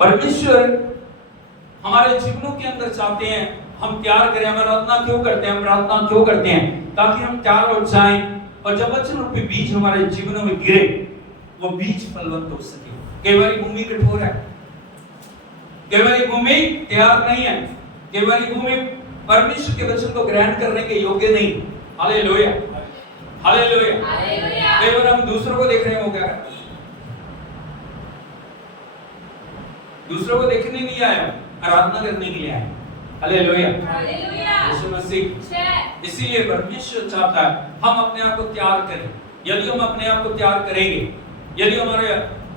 परमेश्वर हमारे जीवनों के अंदर चाहते हैं हम तैयार करें हम आराधना क्यों करते हैं हम प्रार्थना क्यों करते हैं ताकि हम तैयार हो जाएं और जब वचन रूपी बीज हमारे जीवनों में गिरे वो बीज फलवंत हो सके कई बार भूमि कठोर है कई बार भूमि तैयार नहीं है कई बार भूमि परमेश्वर के वचन को ग्रहण करने के योग्य नहीं हालेलुया हालेलुया कई बार हम दूसरों को देख रहे हैं वो क्या करते हैं दूसरों को देखने नहीं आए आराधना करने के लिए आए हालेलुया यीशु मसीह इसीलिए परमेश्वर चाहता है हम अपने आप को तैयार करें यदि हम अपने आप को तैयार करेंगे यदि हमारे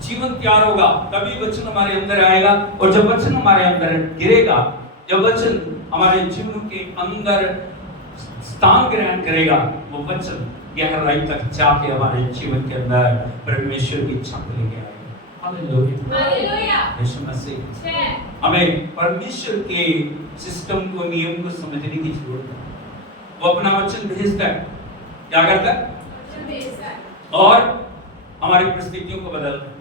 जीवन तैयार होगा तभी वचन हमारे अंदर आएगा। और जब वचन हमारे अंदर गिरेगा, जब वचन हमारे जीवन के अंदर स्थान ग्रहण करेगा, वो वचन गहराई तक जाके हमारे जीवन के अंदर परमेश्वर की इच्छा को लेके आएगा। Hallelujah, hallelujah. यीशु मसीह। हमें परमेश्वर के सिस्टम को, नियम को समझने की जरूरत है। वो अपना वचन भेजता है, क्या करता है? वचन भेजता है और हमारी परिस्थितियों को बदलता है।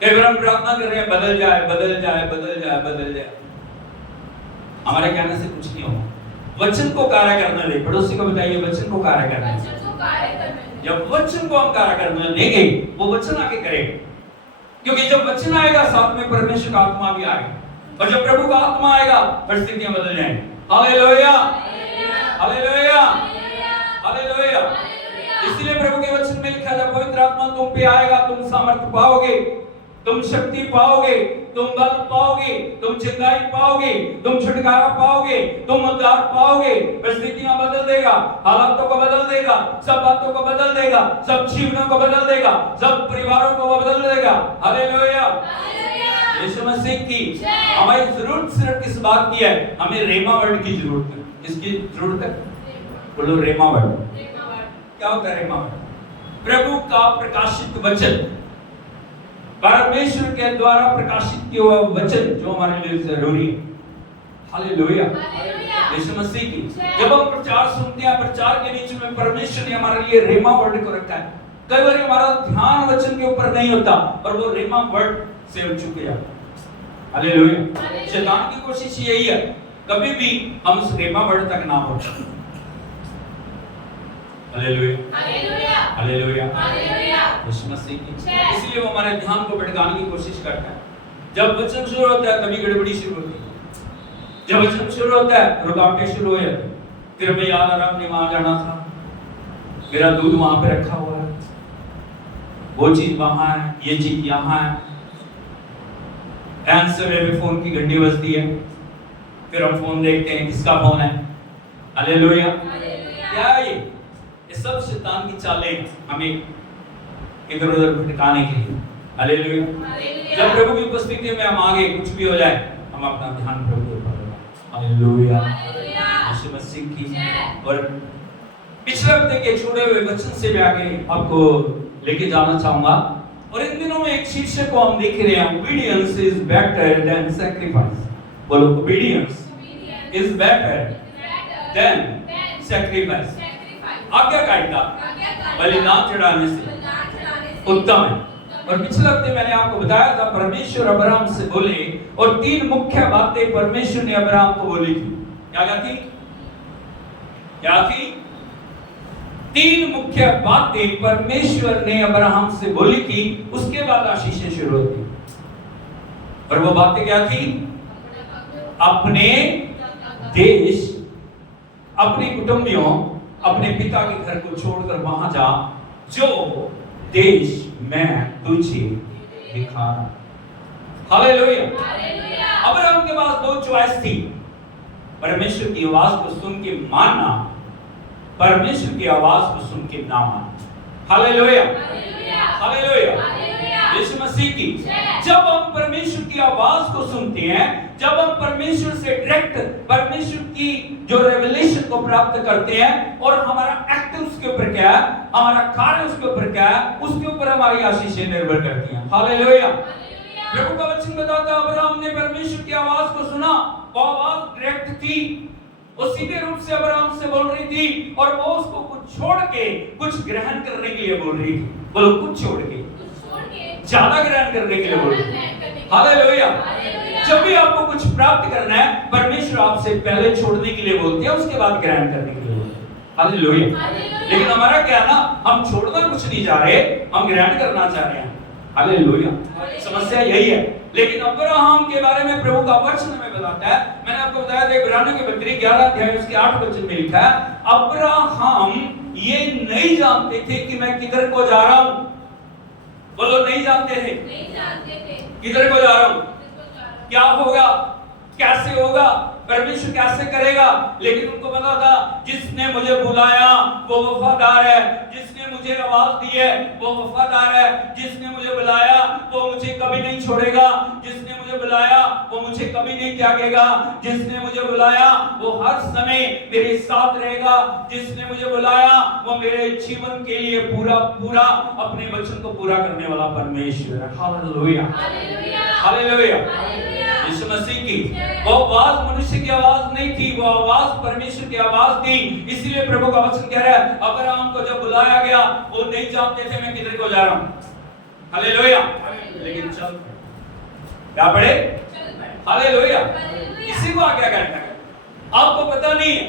कई बार हम प्रार्थना कर रहे हैं बदल जाए, बदल जाए, बदल जाए, बदल जाए। हमारे कहने से कुछ नहीं होगा। वचन को कार्य करने दे। पड़ोसी को बताइए, वचन को कार्य करने दे। वचन को कार्य करने दे। जब वचन को हम कार्य करने देंगे, वो वचन आके करेगा। क्योंकि जब वचन आएगा, साथ में परमेश्वर का आत्मा भी आएगा, और जब प्रभु का आत्मा आएगा, परिस्थितियां बदल जाएंगी। Hallelujah, hallelujah, hallelujah. इसलिए प्रभु के वचन में लिखा है, पवित्र आत्मा तुम पे आएगा, तुम सामर्थ्य पाओगे, तुम शक्ति पाओगे, तुम बल पाओगे, तुम चंगाई पाओगे, तुम छुटकारा पाओगे, तुम उद्धार पाओगे। परिस्थितियां बदल देगा, हालातों को बदल देगा, सब बातों को बदल देगा, सब जीवनों को बदल देगा, सब परिवारों को बदल देगा। हालेलुया, यीशु मसीह की। हमारी जरूरत सिर्फ किस बात की है? हमें रेमा वर्ड की जरूरत है। किसकी जरूरत है? बोलो, रेमा वर्ड। क्या होता है रेमा वर्ड? प्रभु का प्रकाशित वचन, परमेश्वर के द्वारा प्रकाशित किया हुआ वचन जो हमारे लिए जरूरी है। हालेलुया, यीशु मसीह की। जब हम प्रचार सुनते हैं, प्रचार के बीच में परमेश्वर ने हमारे लिए रेमा वर्ड को रखा है। कई बार हमारा ध्यान वचन के ऊपर नहीं होता, और वो रेमा वर्ड से उठ चुके जाते हैं। हालेलुया। शैतान की कोशिश यही है, कभी भी हम उस रेमा वर्ड तक ना पहुंचे। Hallelujah, hallelujah, hallelujah, hallelujah. Yeshu Masih की। इसलिए वो हमारे ध्यान को भटकाने की कोशिश करता है। जब वचन शुरू होता है, तभी गड़बड़ी शुरू होती है। जब वचन शुरू होता है, रुकावटें शुरू हो जाती हैं। फिर हमें याद आ रहा, अपने वहां जाना था, मेरा दूध वहां पे रखा हुआ है, वो चीज वहां है, ये चीज यहाँ है। एंड समय में फोन की घंटी बजती है, फिर हम फोन देखते हैं, किसका फोन है? हालेलुया, क्या है ये? ये सब शैतान की चालें हमें इधर उधर भटकाने के लिए। हालेलुया। जब प्रभु की उपस्थिति में हम आगे, कुछ भी हो जाए, हम अपना ध्यान प्रभु के ऊपर लगाएं। हालेलुया, यीशु मसीह की। और पिछले हफ्ते के छोड़े हुए वचन से भी आगे आपको लेके जाना चाहूंगा। और इन दिनों में एक शीर्षक को हम देख रहे हैं, obedience is better than sacrifice। बोलो, obedience is better than sacrifice। आज्ञाकारिता बलिदान चढ़ाने से उत्तम है। और पिछले हफ्ते मैंने आपको बताया था, परमेश्वर अब्राहम से बोले, और 3 मुख्य बातें परमेश्वर ने अब्राहम को बोली थी। क्या थी? क्या थी? 3 मुख्य बातें परमेश्वर ने अब्राहम से बोली थी। उसके बाद आशीषें शुरू होती। और वो बातें क्या थी? अपने देश, अपने कुटुंबियों, अपने पिता के घर को छोड़कर वहां जा, जो देश मैं तुझे दिखा रहा। हालेलुया। अब्राहम के पास 2 चॉइस थी, परमेश्वर की आवाज को सुन के मानना, परमेश्वर की आवाज को सुन के ना मानना। हालेलुया, हालेलुया, यीशु मसीह की। जब हम परमेश्वर की आवाज को सुनते हैं, जब हम परमेश्वर से डायरेक्ट परमेश्वर की जो रेवलेशन को प्राप्त करते हैं, और हमारा एक्ट उसके ऊपर क्या है, हमारा कार्य उसके ऊपर क्या है, उसके ऊपर हमारी आशीषें निर्भर करती हैं। हालेलुया। प्रभु का वचन बताता है, अब्राहम ने परमेश्वर की आवाज को सुना। वो आवाज डायरेक्ट थी, वो सीधे रूप से अब्राहम से बोल रही थी, और वो उसको कुछ छोड़ के कुछ ग्रहण करने के लिए बोल रही थी। बोलो, कुछ छोड़ के ज्यादा ग्रहण करने के लिए बोल रही थी। हालेलुया। जब भी आपको कुछ प्राप्त करना है, परमेश्वर आपसे पहले छोड़ने के लिए बोलते हैं, उसके बाद ग्रहण करने के लिए बोलते हैं। हालेलुया। लेकिन हमारा क्या ना, हम छोड़ना कुछ नहीं चाह रहे, हम ग्रहण करना चाह रहे हैं। हालेलुया। समस्या यही है। लेकिन अब्राहम के बारे में प्रभु का वचन हमें बताता है। मैंने आपको बताया था, इब्रानियों के पत्री 11 अध्याय उसके 8 वचन में लिखा है, अब्राहम ये नहीं जानते थे कि मैं किधर को जा रहा हूं। बोलो, नहीं जानते थे। किधर को जा रहा हूं, क्या होगा, कैसे होगा, परमेश्वर कैसे करेगा। लेकिन उनको पता था, जिसने मुझे बुलाया वो वफादार है, जिसने मुझे आवाज दी है वो वफादार है, जिसने मुझे बुलाया वो मुझे कभी नहीं छोड़ेगा। जिसने मुझे बुलाया वो मुझे कभी नहीं त्यागेगा। जिसने मुझे बुलाया वो हर समय मेरे साथ रहेगा। जिसने मुझे बुलाया वो मेरे जीवन के लिए पूरा पूरा अपने वचन को पूरा करने वाला परमेश्वर है। Hallelujah, hallelujah. यीशु मसीह की वो आवाज मनुष्य की आवाज नहीं थी, वो आवाज परमेश्वर की आवाज थी। इसीलिए प्रभु का वचन कह रहा है, अब्राहम को जब बुलाया गया वो नहीं जानते थे मैं किधर को जा रहा हूं। हालेलुया। लेकिन चल क्या पढ़े? हालेलुया। इसी को आज्ञा करना है। आपको पता नहीं है,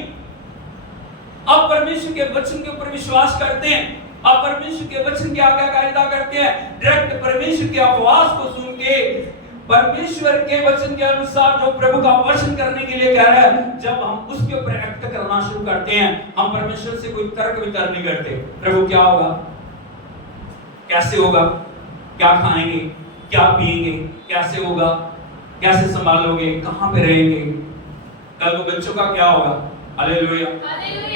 आप परमेश्वर के वचन के ऊपर विश्वास करते हैं, आप परमेश्वर के वचन की आज्ञाकारिता करते हैं, डायरेक्ट परमेश्वर की आवाज को सुन के परमेश्वर के वचन के अनुसार जो प्रभु का वचन करने के लिए कह रहा है, जब हम उसके ऊपर एक्ट करना शुरू करते हैं, हम परमेश्वर से कोई तर्क वितर्क नहीं करते। प्रभु क्या होगा, कैसे होगा, क्या खाएंगे, क्या पिएंगे, कैसे होगा, कैसे संभालोगे, कहां पे रहेंगे, कल को बच्चों का क्या होगा। हालेलुया।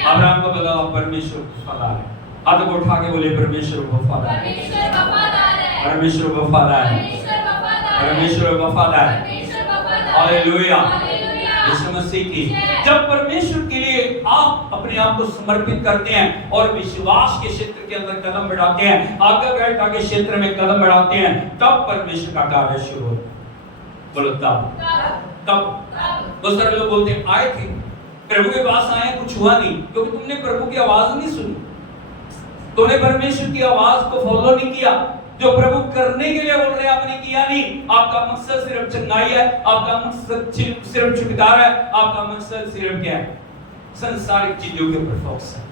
अब्राहम को बताओ परमेश्वर वफादार है। हाथ को उठा के बोले परमेश्वर वफादार है, परमेश्वर वफादार है, परमेश्वर वफादार है। हालेलुया। यीशु मसीह की जब परमेश्वर के लिए आप अपने आप को समर्पित करते हैं और विश्वास के क्षेत्र के अंदर कदम बढ़ाते हैं, आज्ञाकारिता के क्षेत्र में कदम बढ़ाते हैं, तब परमेश्वर का कार्य शुरू होता है। बोलो तब बहुत सारे लोग बोलते हैं आए थे प्रभु के पास, आए कुछ हुआ नहीं, क्योंकि तुमने प्रभु की आवाज नहीं सुनी, तुमने परमेश्वर की आवाज को फॉलो नहीं किया। जो प्रभु करने के लिए बोल रहे हैं आपने किया नहीं। आपका मकसद सिर्फ चंगाई है, आपका मकसद सिर्फ छुटकारा है, आपका मकसद सिर्फ क्या है, संसारिक चीजों के ऊपर फोकस है।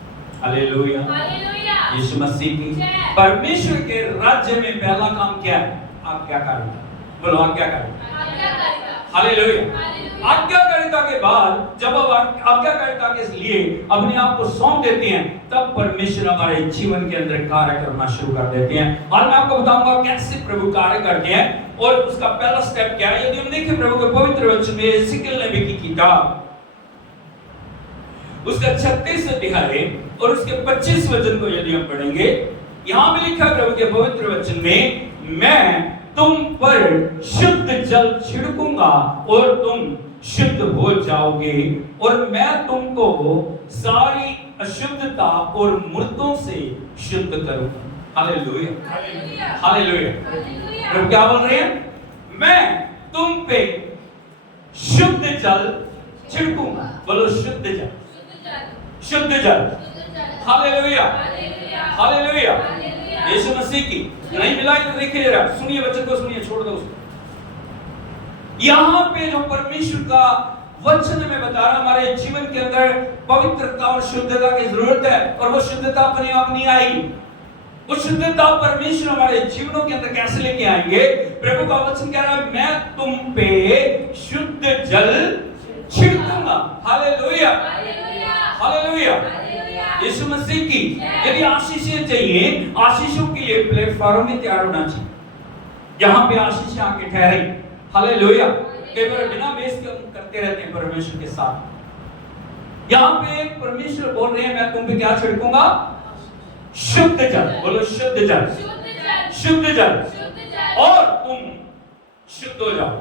हालेलुया, यीशु मसीह की परमेश्वर के राज्य में पहला काम क्या है, आज्ञाकारिता। बोलो आज्ञाकारिता। हालेलुया। आज्ञाकारिता के बाद जब आप आज्ञाकारिता के लिए अपने आप को सौंप देते हैं, तब परमेश्वर हमारे जीवन के अंदर कार्य करना शुरू कर देते हैं। और मैं आपको बताऊंगा कैसे प्रभु कार्य करते हैं और उसका पहला स्टेप क्या है। यदि हम देखें प्रभु के पवित्र वचन में एजेकियल नबी की किताब, उसका 36 अध्याय और उसके 25 वचन को यदि हम पढ़ेंगे, यहां भी लिखा प्रभु के पवित्र वचन में, मैं तुम पर शुद्ध जल छिड़कूंगा और तुम शुद्ध हो जाओगे और मैं तुमको सारी अशुद्धता और मूर्तों से शुद्ध करूंगा। Hallelujah, hallelujah. प्रभु क्या बोल रहे हैं, मैं तुम पे शुद्ध जल छिड़कूंगा। बोलो शुद्ध जल, शुद्ध जल। Hallelujah, hallelujah. यीशु मसीह की नहीं मिला तो देखिए जरा, सुनिए वचन को, सुनिए, छोड़ दो उसको। यहां पे जो परमेश्वर का वचन में बता रहा, हमारे जीवन के अंदर पवित्रता और शुद्धता की जरूरत है, और वो शुद्धता अपने आप नहीं आएगी। वो शुद्धता परमेश्वर हमारे जीवनों के अंदर कैसे लेके आएंगे। प्रभु का वचन कह रहा है, मैं तुम पे शुद्ध जल छिड़कूंगा। Hallelujah, hallelujah. यीशु मसीह की यदि आशीषें चाहिए, आशीषों के लिए प्लेटफॉर्म में तैयार होना चाहिए, जहां पे आशीषें आके ठहरे। हालेलुया। कई बार बिना बेस के हम करते रहते हैं परमेश्वर के साथ। यहां पे परमेश्वर बोल रहे हैं, मैं तुम पे क्या छिड़कूंगा, शुद्ध जल। बोलो शुद्ध जल, शुद्ध जल, और तुम शुद्ध हो जाओ।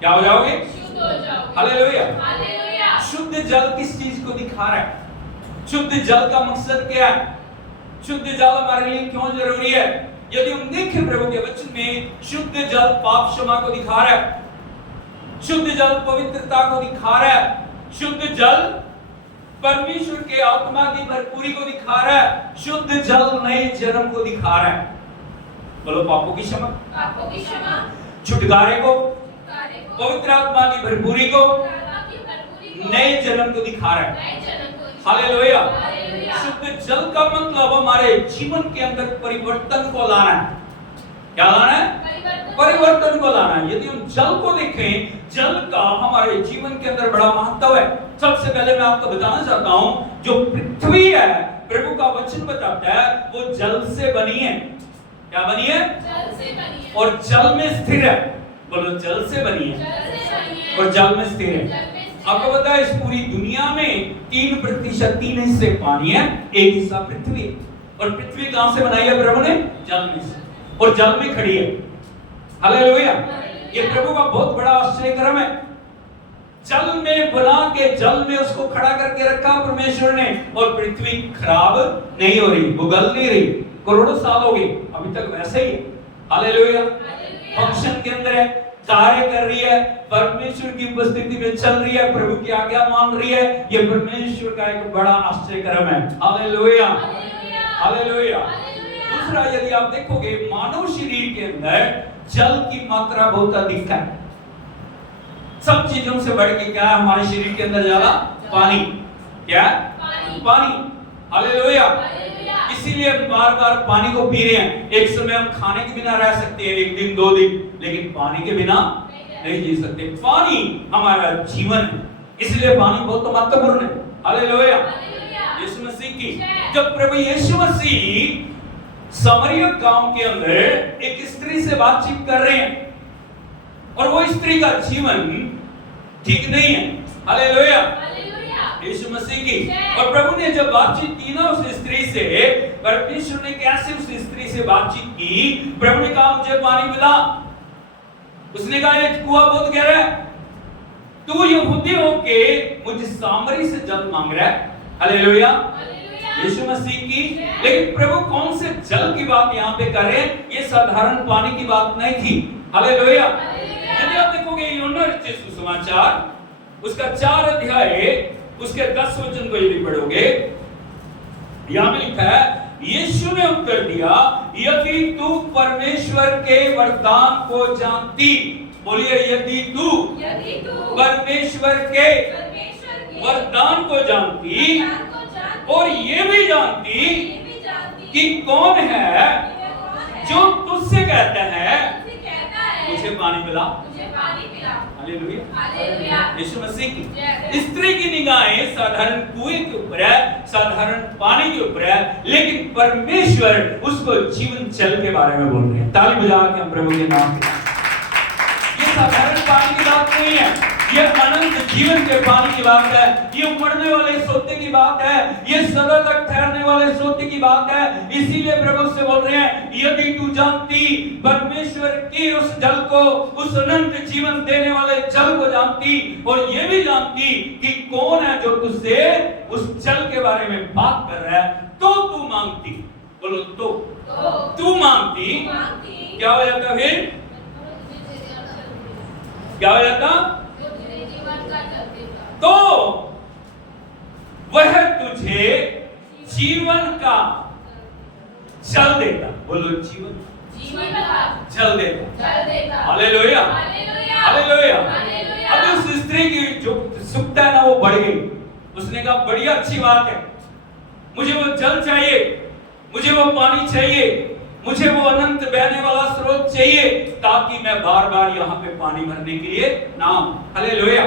क्या हो जाओगे, शुद्ध हो जाओगे। हालेलुया। शुद्ध जल किस चीज को दिखा रहा है, शुद्ध जल का मकसद क्या है, शुद्ध जल हमारे लिए क्यों जरूरी है। यदि हम देखें प्रभु के वचन में, शुद्ध जल पाप क्षमा को दिखा रहा है, शुद्ध जल पवित्रता को दिखा रहा है, शुद्ध जल परमेश्वर के आत्मा की भरपूरी को दिखा रहा है, शुद्ध जल नए जन्म को दिखा रहा है। बोलो पापों की क्षमा, छुटकारे को, पवित्र आत्मा की भरपूरी को, नए जन्म को दिखा रहा है। हालेलुया। शुद्ध जल का मतलब हमारे जीवन के अंदर परिवर्तन को लाना है। क्या लाना है, परिवर्तन को लाना है। यदि हम जल को देखें, जल का हमारे जीवन के अंदर बड़ा महत्व है। सबसे पहले मैं आपको बताना चाहता हूं, जो पृथ्वी है, प्रभु का वचन बताता है, वो जल से बनी है। क्या बनी है, जल से बनी है, और जल में स्थिर है। बोलो जल से बनी है और जल में स्थिर है। आपको पता है इस पूरी दुनिया में 3% 3 हिस्से पानी है, 1 हिस्सा पृथ्वी। और पृथ्वी कहां से बनाई है प्रभु ने, जल में से, और जल में खड़ी है। हालेलुया। ये प्रभु का बहुत बड़ा आश्चर्य कर्म है। जल में बना के जल में उसको खड़ा करके रखा परमेश्वर ने, और पृथ्वी खराब नहीं हो रही, उगल नहीं रही। करोड़ों साल हो गए, अभी तक वैसे ही है। हालेलुया। फंक्शन के अंदर है, कार्य कर रही है, परमेश्वर की उपस्थिति में चल रही है, प्रभु की आज्ञा मान रही है। ये परमेश्वर का एक बड़ा आश्चर्य कर्म है। Hallelujah, hallelujah. दूसरा, यदि आप देखोगे मानव शरीर के अंदर जल की मात्रा बहुत अधिक है। सब चीजों से बढ़ के क्या है हमारे शरीर के अंदर? ज्यादा पानी। क्या? पानी। हालेलुया। इसीलिए बार बार पानी को पी रहे हैं। एक समय हम खाने के बिना रह सकते हैं, एक दिन 2 दिन, लेकिन पानी के बिना नहीं जी सकते। पानी हमारा जीवन है, इसलिए पानी बहुत महत्वपूर्ण है। हालेलुया। यीशु मसीह की, जब प्रभु यीशु मसीह सामरिया गांव के अंदर एक स्त्री से बातचीत कर रहे हैं, और वो स्त्री का जीवन ठीक नहीं है। हालेलुया, यीशु मसीह की। और प्रभु ने जब बातचीत की ना उस स्त्री से, परमेश्वर ने कैसे उस स्त्री से बातचीत की? प्रभु ने कहा मुझे पानी पिला। उसने कहा ये कुआं बहुत गहरा है, तू यहूदी होके मुझे सामरी से जल मांग रहा है। हालेलुया, यीशु मसीह की। लेकिन प्रभु कौन से जल की बात यहाँ पे कर रहे हैं? ये साधारण पानी की बात नहीं थी। हालेलुया। यदि आप देखोगे यूहन्ना रचित सुसमाचार उसका 4 अध्याय उसके 10 वचन को यदि पढ़ोगे, यहां में लिखा है, यीशु ने उत्तर दिया, यदि तू परमेश्वर के वरदान को जानती, बोलिए यदि तू परमेश्वर के वरदान को जानती और ये भी जानती कि कौन है जो तुझसे कहता है मुझे पानी पिला। हालेलुया, यीशु मसीह की। स्त्री की निगाहें साधारण कुएं के ऊपर है, साधारण पानी के ऊपर है, लेकिन परमेश्वर उसको जीवन जल के बारे में बोल रहे हैं। ताली बजा के हम प्रभु के नाम पे। ये साधारण पानी की बात नहीं है, ये अनंत जीवन के पानी की बात है, ये उमड़ने वाले सोते की बात है, ये सदा तक ठहरने वाले सोते की बात है। इसीलिए प्रभु से बोल रहे हैं, यदि तू जानती परमेश्वर की उस जल को, उस अनंत जीवन देने वाले जल को जानती, और ये भी जानती कि कौन है जो तुझसे उस जल के बारे में बात कर रहा है, तो तू मांगती। बोलो तो तू मांगती। क्या हो जाता? फिर क्या हो जाता? तो वह तुझे जीवन का जल देगा। बोलो जीवन का जल देगा। Hallelujah, hallelujah. अब उस स्त्री की जो उत्सुकता है ना वो बढ़ गई। उसने कहा बड़ी अच्छी बात है, मुझे वो जल चाहिए, मुझे वो पानी चाहिए, मुझे वो अनंत बहने वाला स्रोत चाहिए, ताकि मैं बार बार यहाँ पे पानी भरने के लिए ना आऊं। हालेलुया,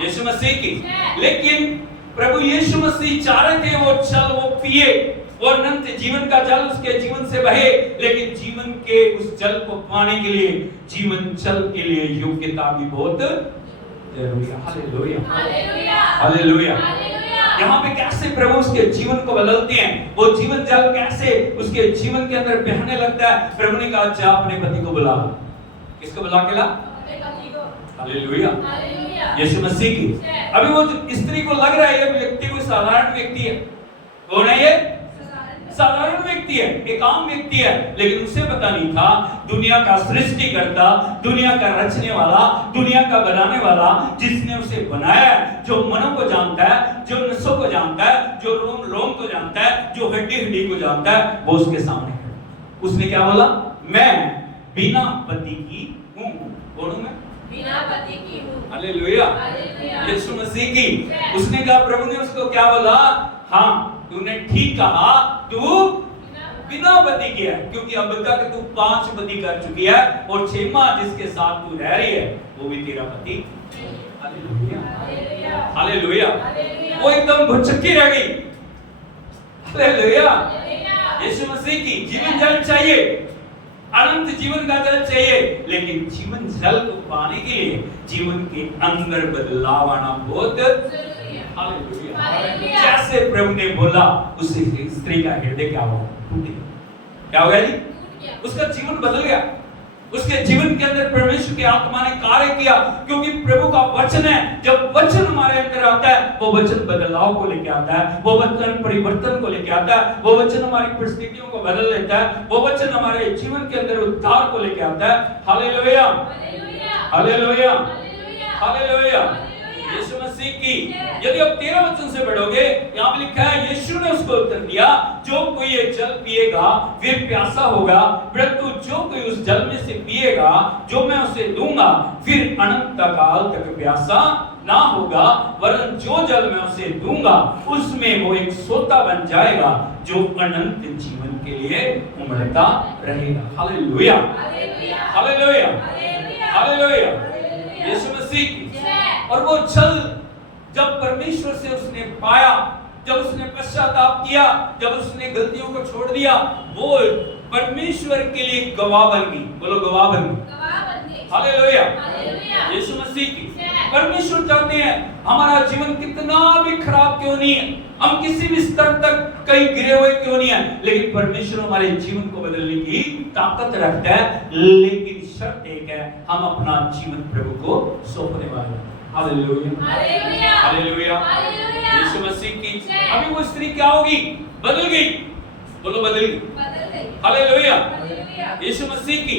यीशु मसीह की। लेकिन प्रभु यीशु मसीह चाह रहे थे वो जल वो पिए, वो अनंत जीवन का जल उसके जीवन से बहे, लेकिन जीवन के उस जल को पाने के लिए, जीवन जल के लिए योग्यता भी बहुत जरूरी है। Hallelujah, hallelujah. यहाँ पे कैसे प्रभु उसके जीवन को बदलते हैं, वो जीवन जल कैसे उसके जीवन के अंदर बहने लगता है। प्रभु ने कहा जा अपने पति को बुला। किसको बुला के ला? हालेलुया, यीशु मसीह की। अभी वो स्त्री को लग रहा है ये व्यक्ति कोई साधारण व्यक्ति है। कौन है ये? साधारण व्यक्ति है, एक आम व्यक्ति है, लेकिन उसे पता नहीं था दुनिया का सृष्टिकर्ता, दुनिया का रचने वाला, दुनिया का बनाने वाला, जिसने उसे बनाया, जो मनों को जानता है, जो नसों को जानता है, जो रोम रोम को जानता है, जो हड्डी हड्डी को जानता है, वो उसके सामने है। उसने क्या बोला? मैं बिना पति की हूँ। कौन हूँ मैं? बिना पति की हूँ। हालेलुया, यीशु मसीह की। उसने कहा, प्रभु ने उसको क्या बोला? हाँ तूने ठीक कहा, तू बिना पति की है, क्योंकि अब तक तू 5 पति कर चुकी है, और 6वां जिसके साथ तू रह रही है वो भी तेरा पति। Hallelujah, hallelujah. वो एकदम भुचक्की रह गई। हालेलुया, यीशु मसीह की। जीवन जल चाहिए, अनंत जीवन का जल चाहिए, लेकिन जीवन जल को पाने के लिए जीवन के अंदर बदलाव आना बहुत जरूरी है। हालेलुया। जैसे प्रभु ने बोला, उस स्त्री का हृदय क्या हुआ? टूट गया। क्या हो गया जी? उसका जीवन बदल गया। उसके जीवन के अंदर परमेश्वर की आत्मा ने कार्य किया, क्योंकि प्रभु का वचन है। जब वचन हमारे अंदर आता है, वो वचन बदलाव को लेके आता है, वो वचन परिवर्तन को लेके आता है, वो वचन हमारी परिस्थितियों को बदल देता है, वो वचन हमारे जीवन के अंदर उद्धार को लेके आता है। Hallelujah, hallelujah, hallelujah. Yeshu Masih की, यदि आप 13 वचन से पढ़ोगे, यहाँ पे लिखा है, यीशु ने उसको उत्तर दिया, जो कोई ये जल पिएगा फिर प्यासा होगा, परंतु जो कोई उस जल में से पिएगा जो मैं उसे दूंगा फिर अनंत काल तक प्यासा ना होगा, वरन जो जल मैं उसे दूंगा उसमें वो एक सोता बन जाएगा जो अनंत जीवन के लिए उमड़ता रहेगा। Hallelujah, hallelujah, hallelujah. Yeshu Masih की, और वो जल जब परमेश्वर से उसने पाया, जब उसने पश्चाताप किया, जब उसने गलतियों को छोड़ दिया, वो परमेश्वर के लिए गवाह बन गई। बोलो गवाह बन गई। हालेलुया, यीशु मसीह की। परमेश्वर चाहते हैं हमारा जीवन कितना भी खराब क्यों नहीं है, हम किसी भी स्तर तक कहीं गिरे हुए क्यों नहीं है, लेकिन परमेश्वर हमारे जीवन को बदलने की ताकत रखता है। लेकिन शर्त एक है, हम अपना जीवन प्रभु को सौंपने वाले हैं। Hallelujah, hallelujah, hallelujah, hallelujah. Yeshu Masih की। अभी वो स्त्री क्या होगी? बदल गई। बोलो बदल गई। हालेलुया, यीशु मसीह की।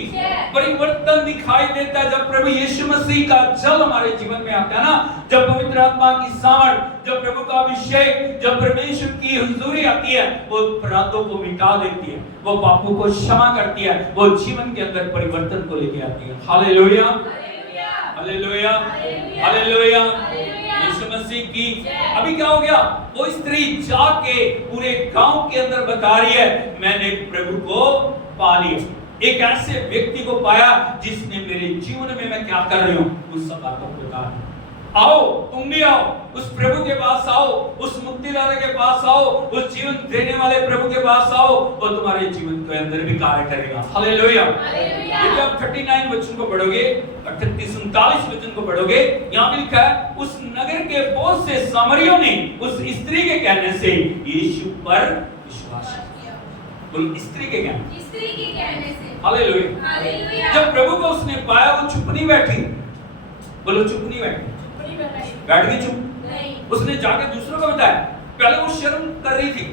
परिवर्तन दिखाई देता है जब प्रभु यीशु मसीह का जल हमारे जीवन में आता है ना, जब पवित्र आत्मा की सामर्थ, जब प्रभु का अभिषेक, जब परमेश्वर की हुजूरी आती है, वो अपराधों को मिटा देती है, वो पापों को क्षमा करती है, वो जीवन के अंदर परिवर्तन को लेके आती है। Hallelujah, hallelujah, hallelujah, Yeshu Masih की। अभी क्या हो गया? वो स्त्री जाके पूरे गांव के अंदर बता रही है, मैंने प्रभु को पा लिया, एक ऐसे व्यक्ति को पाया जिसने मेरे जीवन में मैं क्या कर रही हूं उस सब बातों को बता। आओ, तुम भी आओ, उस प्रभु के पास आओ, उस मुक्तिदाता के पास आओ, उस जीवन देने वाले प्रभु के पास आओ, वो तुम्हारे जीवन के अंदर भी कार्य करेगा। हालेलुया। यदि आप 39 वचन को पढ़ोगे, 38-39 वचन को पढ़ोगे, यहाँ भी लिखा है, उस नगर के बहुत से सामरियों ने उस स्त्री के कहने से यीशु पर विश्वास किया। बोलो स्त्री के कहने से। हालेलुया। जब प्रभु को उसने पाया, वो चुप नहीं बैठी। बोलो चुप नहीं बैठी। बैठ गई चुप? उसने जाके दूसरों को बताया। पहले वो शर्म कर रही थी।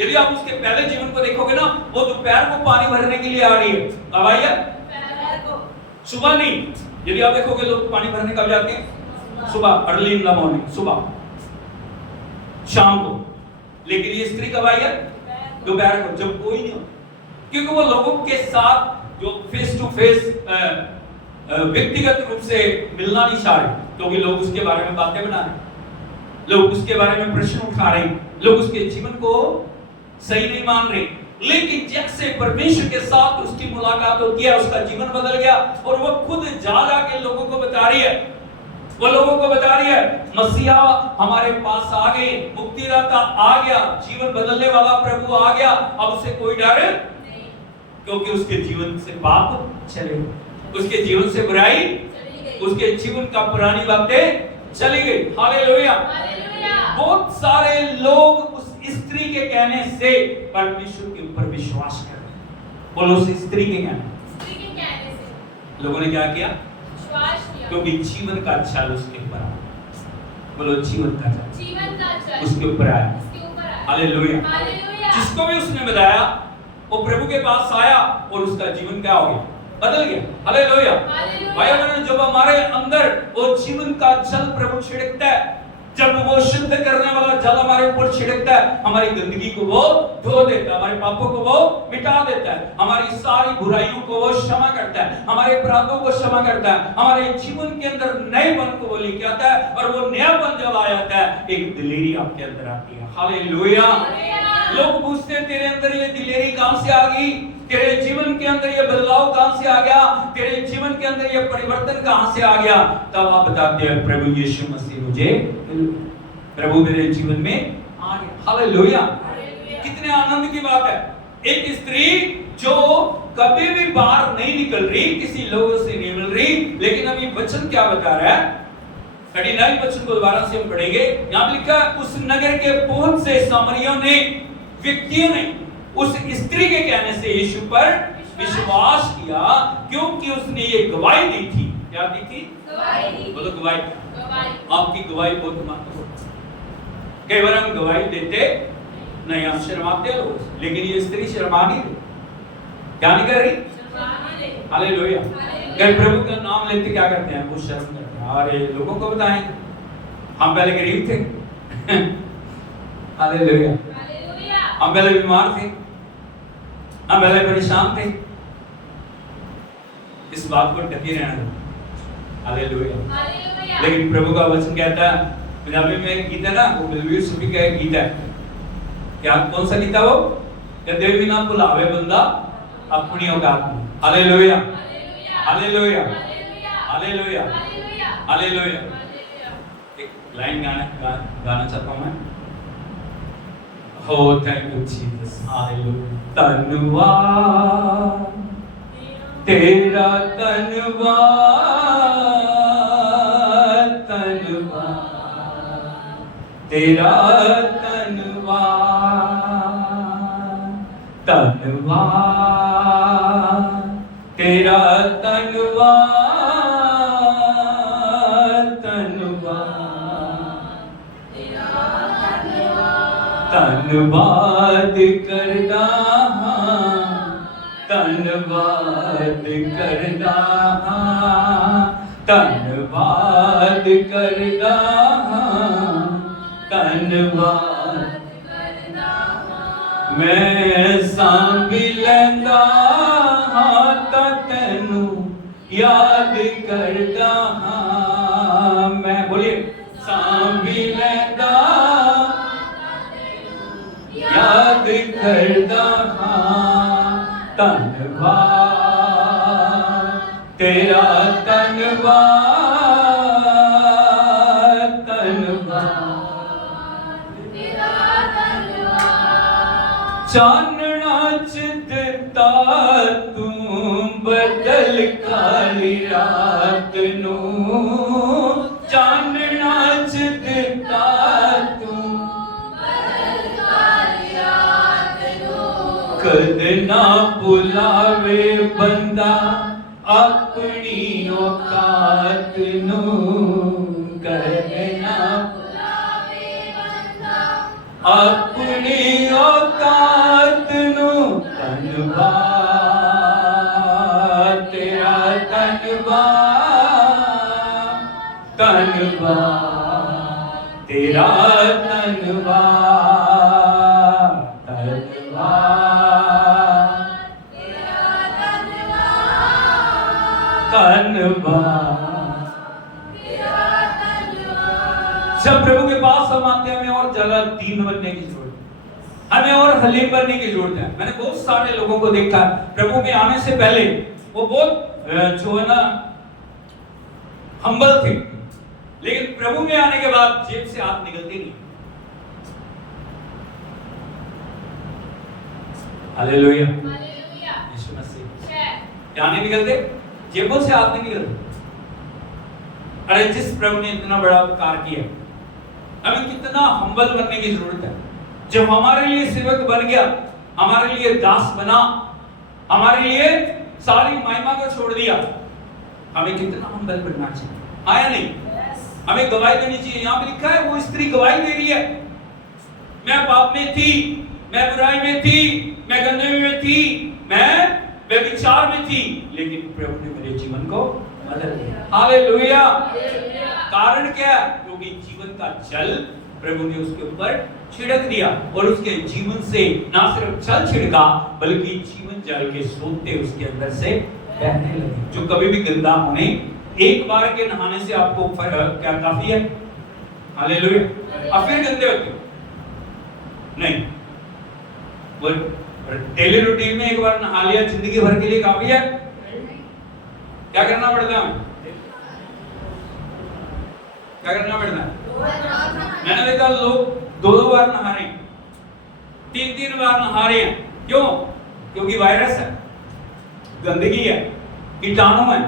यदि आप उसके पहले जीवन को देखोगे ना, वो दोपहर को पानी भरने के लिए आ रही है। कब आई है? सुबह नहीं। यदि आप देखोगे लोग पानी भरने कब जाते हैं? सुबह, अर्ली इन द मॉर्निंग, सुबह, शाम को। लेकिन ये स्त्री कब आई है? दोपहर को, जब कोई नहीं हो, क्योंकि वो लोगों के साथ जो फेस टू फेस व्यक्तिगत रूप से मिलना नहीं चाह रहे, क्योंकि लोग उसके बारे में बातें बना रहे, लोग उसके बारे में प्रश्न उठा रहे, लोग उसके जीवन को सही नहीं मान रहे। लेकिन जैसे परमेश्वर के साथ उसकी मुलाकात होती है, उसका जीवन बदल गया, और वो खुद जा के लोगों को बता रही है, वो लोगों को बता रही है, मसीहा हमारे पास आ गए, मुक्तिदाता आ गया, जीवन बदलने वाला प्रभु आ गया। अब उसे कोई डर नहीं, क्योंकि उसके जीवन से पाप चले गए, उसके जीवन से बुराई, उसके जीवन का पुरानी बातें चली गई। हालेलुया। बहुत सारे लोग उस स्त्री के कहने से परमेश्वर के ऊपर विश्वास कर रहे। बोलो उस स्त्री के कहने से लोगों ने क्या किया? विश्वास किया, क्योंकि जीवन का छल उसके ऊपर आया। बोलो जीवन का छल उसके ऊपर आया। हालेलुया। जिसको भी उसने बताया, वो प्रभु के पास आया और उसका जीवन क्या हो गया? बदल गया। हालेलुया। भाई बहनों, जब हमारे अंदर वो जीवन का जल प्रभु छिड़कता है, जब वो शुद्ध करने वाला जल हमारे ऊपर छिड़कता है, हमारी गंदगी को वो धो देता है, हमारे पापों को वो मिटा देता है, हमारी सारी बुराइयों को वो क्षमा करता है, हमारे अपराधों को क्षमा करता है, हमारे जीवन के अंदर नएपन को वो लेके आता है, और वो नयापन जब आ जाता है, एक दिलेरी आपके अंदर आती है। हालेलुया। लोग पूछते हैं, तेरे अंदर ये दिलेरी कहां से आ गई? तेरे जीवन के अंदर ये बदलाव कहां से आ गया? तेरे जीवन के अंदर ये परिवर्तन कहां से आ गया? तब आप बताते हैं, प्रभु यीशु मसीह मुझे, प्रभु मेरे जीवन में आ गया। हालेलुया। कितने आनंद की बात है। एक स्त्री जो कभी भी बाहर नहीं निकल रही, किसी लोगों से नहीं मिल रही, लेकिन अभी वचन क्या बता रहा है? 39 वचन को दोबारा से हम पढ़ेंगे। यहां लिखा, उस नगर के बहुत से सामरियों ने, व्यक्तियों ने उस स्त्री के कहने से यीशु पर विश्वास किया, क्योंकि उसने ये गवाही दी थी। क्या दी थी? गवाही। बोलो गवाही। गवाही। आपकी गवाही बहुत महत्वपूर्ण है। कई बार हम गवाही देते नहीं, हम शर्माते लोग, लेकिन ये स्त्री शर्मा नहीं रही। क्या नहीं कर रही? हालेलुया। कई प्रभु का नाम लेते क्या करते हैं? वो शर्म करते हैं, अरे लोगों को बताएं हम पहले गरीब थे। हालेलुया। हम पहले बीमार थे, हम पहले परेशान थे। इस बात को ढके रहना दो। हालेलुया। लेकिन प्रभु का वचन कहता है, पंजाबी में एक गीत है ना, वो बलवीर सूफी का एक गीत है। क्या, कौन सा गीत है वो? कदे भी ना भुलावे बंदा अपनी औकात में। Hallelujah, hallelujah, hallelujah, hallelujah. एक लाइन गाना चाहता हूं मैं। हो थैंक यू जीसस, हालेलुया। धन्यवाद तेरा, धन्यवाद, धन्यवाद तेरा, धन्यवाद, धन्यवाद तेरा, धन्यवाद, धन्यवाद, धन्यवाद करदा हां, धन्यवाद करदा हां, धन्यवाद करदा हां, धन्यवाद मैं सांभी लैंदा हां तां तैनू याद करदा हां। मैं बोलिए, सांभी लैंदा याद करदा हां, धन्यवाद तेरा, धन्यवाद, धन्यवाद चानना च दिता तू बदल काली रात नू, चानना च दिता तू कद ना भुलावे बंदा अपनी औकात नू, कद ना अपनी औकात नू, धन्यवाद तेरा, धन्यवाद, धन्यवाद तेरा, धन्यवाद, धन्यवाद धन्यवाद। जब प्रभु के पास हम आते हैं, हमें और ज्यादा दीन बनने की जरूरत है, हमें और हलीम बनने की जरूरत है। मैंने बहुत सारे लोगों को देखा प्रभु में आने से पहले वो बहुत जो है ना हम्बल थे, लेकिन प्रभु में आने के बाद जेब से हाथ निकलते नहीं। हालेलुया, यीशु मसीह। क्या नहीं निकलते? जेबों से हाथ नहीं निकलते। अरे जिस प्रभु ने इतना बड़ा उपकार किया, हमें कितना हम्बल बनने की जरूरत है। जब हमारे लिए सेवक बन गया, हमारे लिए दास बना, हमारे लिए सारी महिमा को छोड़ दिया, हमें कितना हम्बल बनना चाहिए। आया नहीं? हमें गवाही देनी चाहिए। यहाँ पे लिखा है वो स्त्री गवाही दे रही है, मैं पाप में थी, मैं बुराई में थी, मैं गंदे में थी, मैं व्यभिचार में थी, लेकिन प्रभु ने मेरे जीवन को बदल दिया। हालेलुया। कारण क्या? क्योंकि जीवन का जल प्रभु ने उसके ऊपर छिड़क दिया और उसके जीवन से ना सिर्फ जल छिड़का, बल्कि जीवन जल के सोते उसके अंदर से बहने लगे। जो कभी भी गंदा होने, एक बार के नहाने से आपको क्या काफी है? हालेलुया। अब फिर गंदे होते नहीं, वो डेली रूटीन में एक बार नहा लिया जिंदगी भर के लिए काफी है? क्या करना पड़ता है? क्या करना पड़ता है? मैंने देखा लोग 2-2 बार नहा रहे हैं, 3-3 बार नहा रहे हैं। क्यों? क्योंकि वायरस है, गंदगी है, कीटाणु है।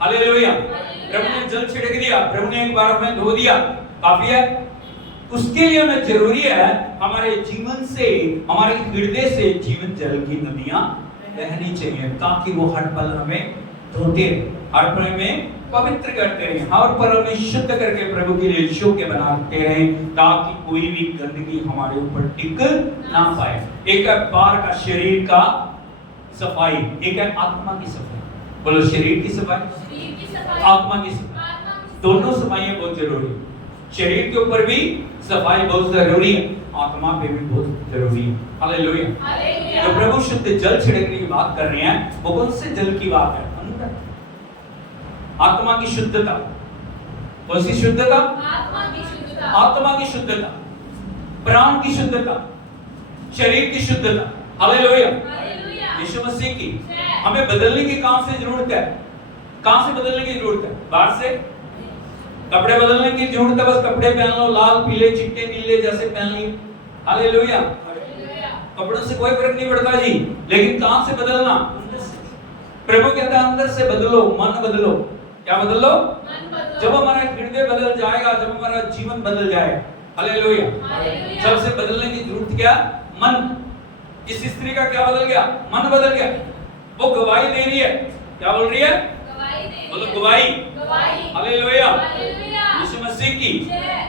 हालेलुया। प्रभु ने जल छिड़क दिया, प्रभु ने एक बार हमें धो दिया, काफी है। उसके लिए हमें जरूरी है हमारे जीवन से, हमारे हृदय से जीवन जल की नदियां रहनी चाहिए ताकि वो हर पल हमें धोते रहे, हर पल में पवित्र करते रहे, हर पल में शुद्ध करके प्रभु के लिए योग्य बनाते रहे, ताकि कोई भी गंदगी हमारे ऊपर टिक ना पाए। एक है बाहर का शरीर का सफाई, एक है आत्मा की सफाई। बोलो शरीर की सफाई, आत्मा की सफाई, दोनों सफाइयां बहुत जरूरी है। शरीर के ऊपर भी सफाई बहुत जरूरी है, आत्मा पे भी बहुत जरूरी है। हालेलुया। तो प्रभु शुद्ध जल छिड़कने की बात कर रहे हैं, वो कौन से जल की बात है? आत्मा की शुद्धता। कौन सी शुद्धता? आत्मा की शुद्धता, प्राण की शुद्धता, शरीर की शुद्धता। हालेलुया। यीशु मसीह की हमें बदलने की कहां से जरूरत है? कहां से बदलने की जरूरत है? बाहर से कपड़े बदलने की जरूरत है, बस कपड़े पहन लो, लाल पीले चिट्टे नीले जैसे पहन लिए। हालेलुया। कपड़ों से कोई फर्क नहीं पड़ता जी, लेकिन कहां से बदलना? प्रभु कहता है अंदर से बदलो, मन बदलो। क्या बदलो? जब हमारा हृदय बदल जाएगा, जब हमारा जीवन बदल जाएगा। हालेलुया। सबसे बदलने की जरूरत क्या? मन। इस स्त्री का क्या बदल गया? मन बदल गया। वो गवाही दे रही है। क्या बोल रही है? बोलो गवाही। हालेलुया। यीशु मसीह की,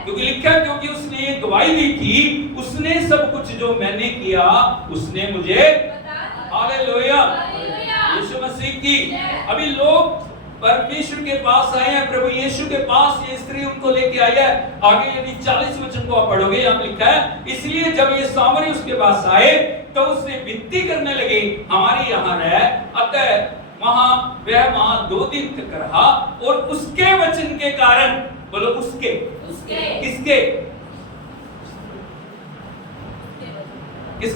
क्योंकि लिखा है क्योंकि उसने ये गवाही दी थी, उसने सब कुछ जो मैंने किया उसने मुझे। हालेलुया। यीशु मसीह की। अभी लोग परमेश्वर के पास आए हैं, प्रभु यीशु के पास ये स्त्री उनको लेके आई है। आगे यदि 40 वचन को आप पढ़ोगे, यहाँ लिखा है इसलिए जब ये सामरी उसके पास आए तो उसने विनती करने लगे हमारे यहाँ रह, अतः वह 2 दिन तक रहा। और उसके वचन के कारण, बोलो उसके, किसके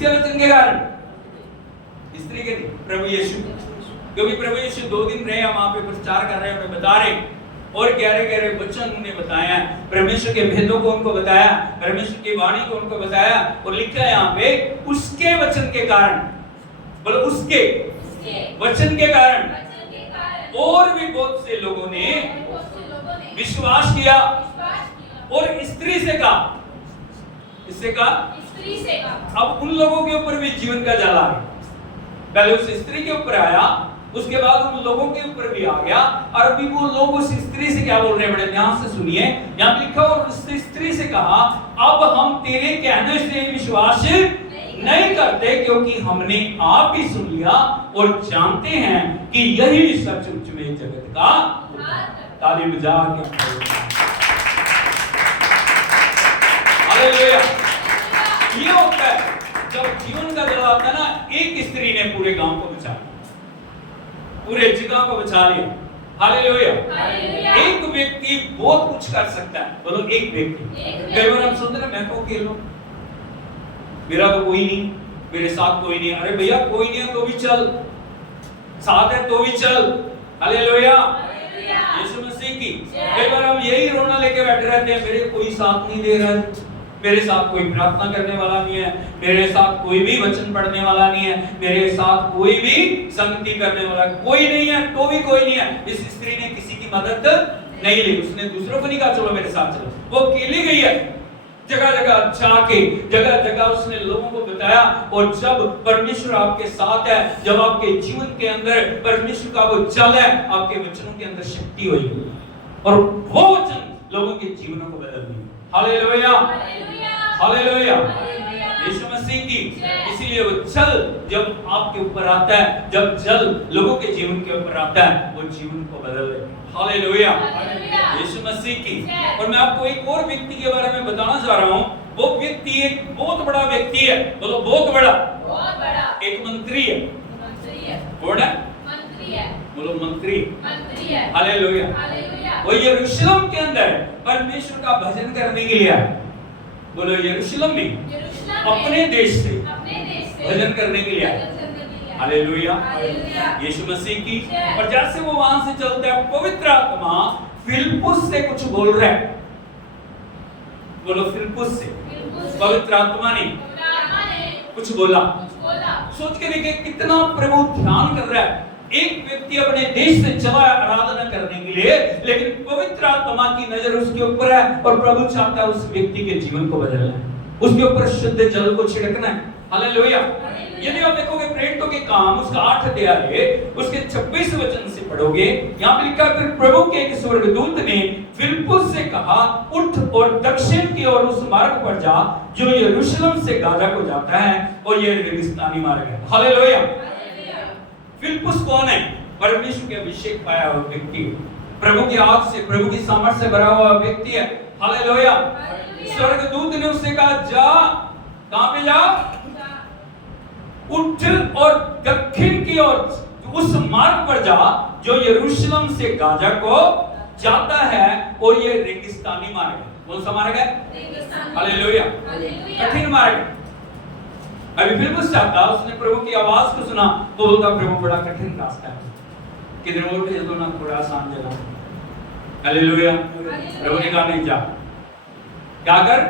वचन के कारण? स्त्री के नहीं, प्रभु यीशु। क्योंकि प्रभु यीशु 2 दिन रहे, वहां पे प्रचार कर रहे हैं, हमें बता रहे और गहरे वचन उन्हें बताया, परमेश्वर के भेदों को उनको बताया, परमेश्वर की वाणी को उनको बताया। और लिखा है यहाँ पे उसके वचन के कारण, बोलो उसके वचन के कारण और भी बहुत से लोगों ने विश्वास किया। और स्त्री से कहा, इससे कहा, अब उन लोगों के ऊपर भी जीवन का जल आया। पहले उस स्त्री के ऊपर आया, उसके बाद उन लोगों के ऊपर भी आ गया। और अभी वो लोग उस स्त्री से क्या बोल रहे हैं? बड़े ध्यान से सुनिए, यहाँ लिखा और उस स्त्री से कहा अब हम तेरे कहने से विश्वास नहीं करते, क्योंकि हमने आप ही सुन लिया और जानते हैं कि यही सचमुच में जगत का। ताली बजा के हालेलुया। ये होता है जब जीवन का जल आता है ना, एक स्त्री ने पूरे गांव को बचा लिया, पूरे जगह को बचा लिया। हालेलुया। एक व्यक्ति बहुत कुछ कर सकता है, बोलो एक व्यक्ति। कई बार हम सोचते हैं मैं तो अकेला हूं, मेरा तो कोई नहीं, मेरे साथ कोई नहीं। अरे भैया कोई नहीं है तो भी चल, साथ है तो भी चल। हालेलुया। यीशु मसीह की। कई बार हम यही रोना लेके बैठे रहते हैं, मेरे कोई साथ नहीं दे रहा है, मेरे साथ कोई प्रार्थना करने वाला नहीं है, मेरे साथ कोई भी वचन पढ़ने वाला नहीं है, मेरे साथ कोई भी संगति करने वाला कोई नहीं है, तो भी कोई नहीं है। इस स्त्री ने किसी की मदद नहीं ली, उसने दूसरों को नहीं कहा चलो मेरे साथ चलो, वो अकेली गई है। जगह जगह जाके जगह जगह उसने लोगों को बताया। और जब परमेश्वर आपके साथ है, जब आपके जीवन के अंदर परमेश्वर का वो जल है, आपके वचनों के अंदर शक्ति होगी और वो वचन लोगों के जीवनों को बदल देंगे। हालेलुया। हालेलुया। यीशु मसीह की। इसीलिए वो जल जब आपके ऊपर आता है, जब जल लोगों के जीवन के ऊपर आता है, वो जीवन को बदल देता है। हालेलुया। यीशु मसीह की। और मैं आपको एक और व्यक्ति के बारे में बताना चाह रहा हूँ। वो व्यक्ति एक बहुत बड़ा व्यक्ति है, बोलो बहुत बड़ा, एक मंत्री है। कौन है? मंत्री है, बोलो मंत्री है। हालेलुया। वो यरूशलेम के अंदर परमेश्वर का भजन करने के लिए आया। बोलो यरूशलेम में अपने देश से भजन करने के लिए आया। हालेलुया। यीशु मसीह की। और जैसे वो वहां से चलता है, पवित्र आत्मा फिलिप्पुस से कुछ बोल रहा है। बोलो फिलिप्पुस से पवित्र आत्मा ने कुछ बोला। सोच के देखिए कितना प्रभु ध्यान कर रहा है। एक व्यक्ति अपने देश से चला आराधना करने के लिए, लेकिन पवित्र आत्मा की नजर उसके ऊपर है और प्रभु चाहता है उस व्यक्ति के जीवन को बदलना है, उसके ऊपर शुद्ध जल को छिड़कना है। हालेलुया। यदि आप देखोगे प्रेरितों के काम उसका 8 अध्याय उसके 26 वचन से पढ़ोगे, यहाँ पे लिखा फिर प्रभु के एक स्वर्गदूत ने फिलिप्पुस से कहा, उठ और दक्षिण की ओर उस मार्ग पर जा जो यरूशलेम से गाजा को जाता है, और ये रेगिस्तानी मार्ग है। हालेलुया। फिलिप्पुस कौन है? परमेश्वर के अभिषेक पाया हुआ व्यक्ति, प्रभु की आग से, प्रभु की सामर्थ से भरा हुआ व्यक्ति है। हालेलुया। स्वर्गदूत ने उससे कहा, जा, कहां पे जा? उठ और दक्षिण की ओर उस मार्ग पर जा जो यरूशलेम से गाजा को जाता है, और ये रेगिस्तानी मार्ग है। कौन सा मार्ग है? हालेलुया। कठिन मार्ग है। अभी फिलिप्पुस चाहता, उसने प्रभु की आवाज को सुना तो बोलता, प्रभु बड़ा कठिन रास्ता है, किधर और भेज दो ना, थोड़ा आसान जगह। हालेलुया। प्रभु ने कहा, नहीं, जा। क्या कर?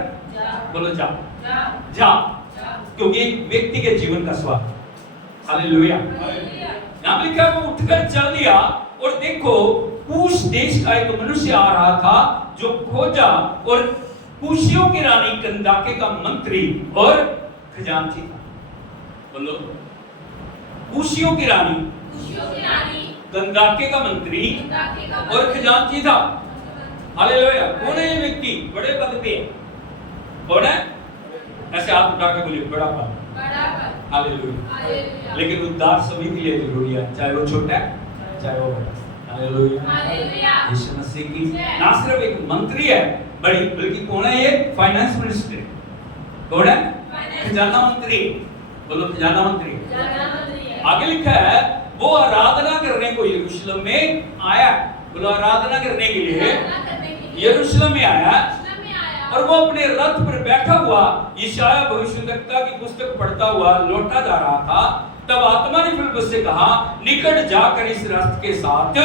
बोलो जा। जा। क्योंकि एक व्यक्ति के जीवन का स्वाद। हालेलुया। यहाँ पे लिखा, वो उठकर चल दिया, और देखो कूश देश का एक मनुष्य आ रहा था जो खोजा और कूशियों की रानी कंदाके का मंत्री और खजांची था। बोलो, कूशियों की रानी, कंदाके का मंत्री और खजांची था। हालेलुया। कौन है ये व्यक्ति? बड़े पद पे है। कौन है? ऐसे हाथ उठा के बोलिए, बड़ा पद। हालेलुया। लेकिन उद्धार सभी के लिए जरूरी है, चाहे वो छोटा है चाहे वो बड़ा। हालेलुया। यीशु मसीह की ना सिर्फ एक मंत्री है बड़ी, बल्कि कौन है ये? Finance minister. कौन है? खजाना मंत्री। बोलो, खजाना मंत्री। आगे लिखा है, वो आराधना करने को यरूशलेम में आया। बोलो, आराधना करने के लिए यरूशलेम में आया, और वो अपने रथ पर बैठा हुआ यशायाह भविष्यद्वक्ता की पुस्तक पढ़ता हुआ लौटा जा रहा था। तब आत्मा ने फिलिप्पुस से कहा, निकट जाकर इस रथ के साथ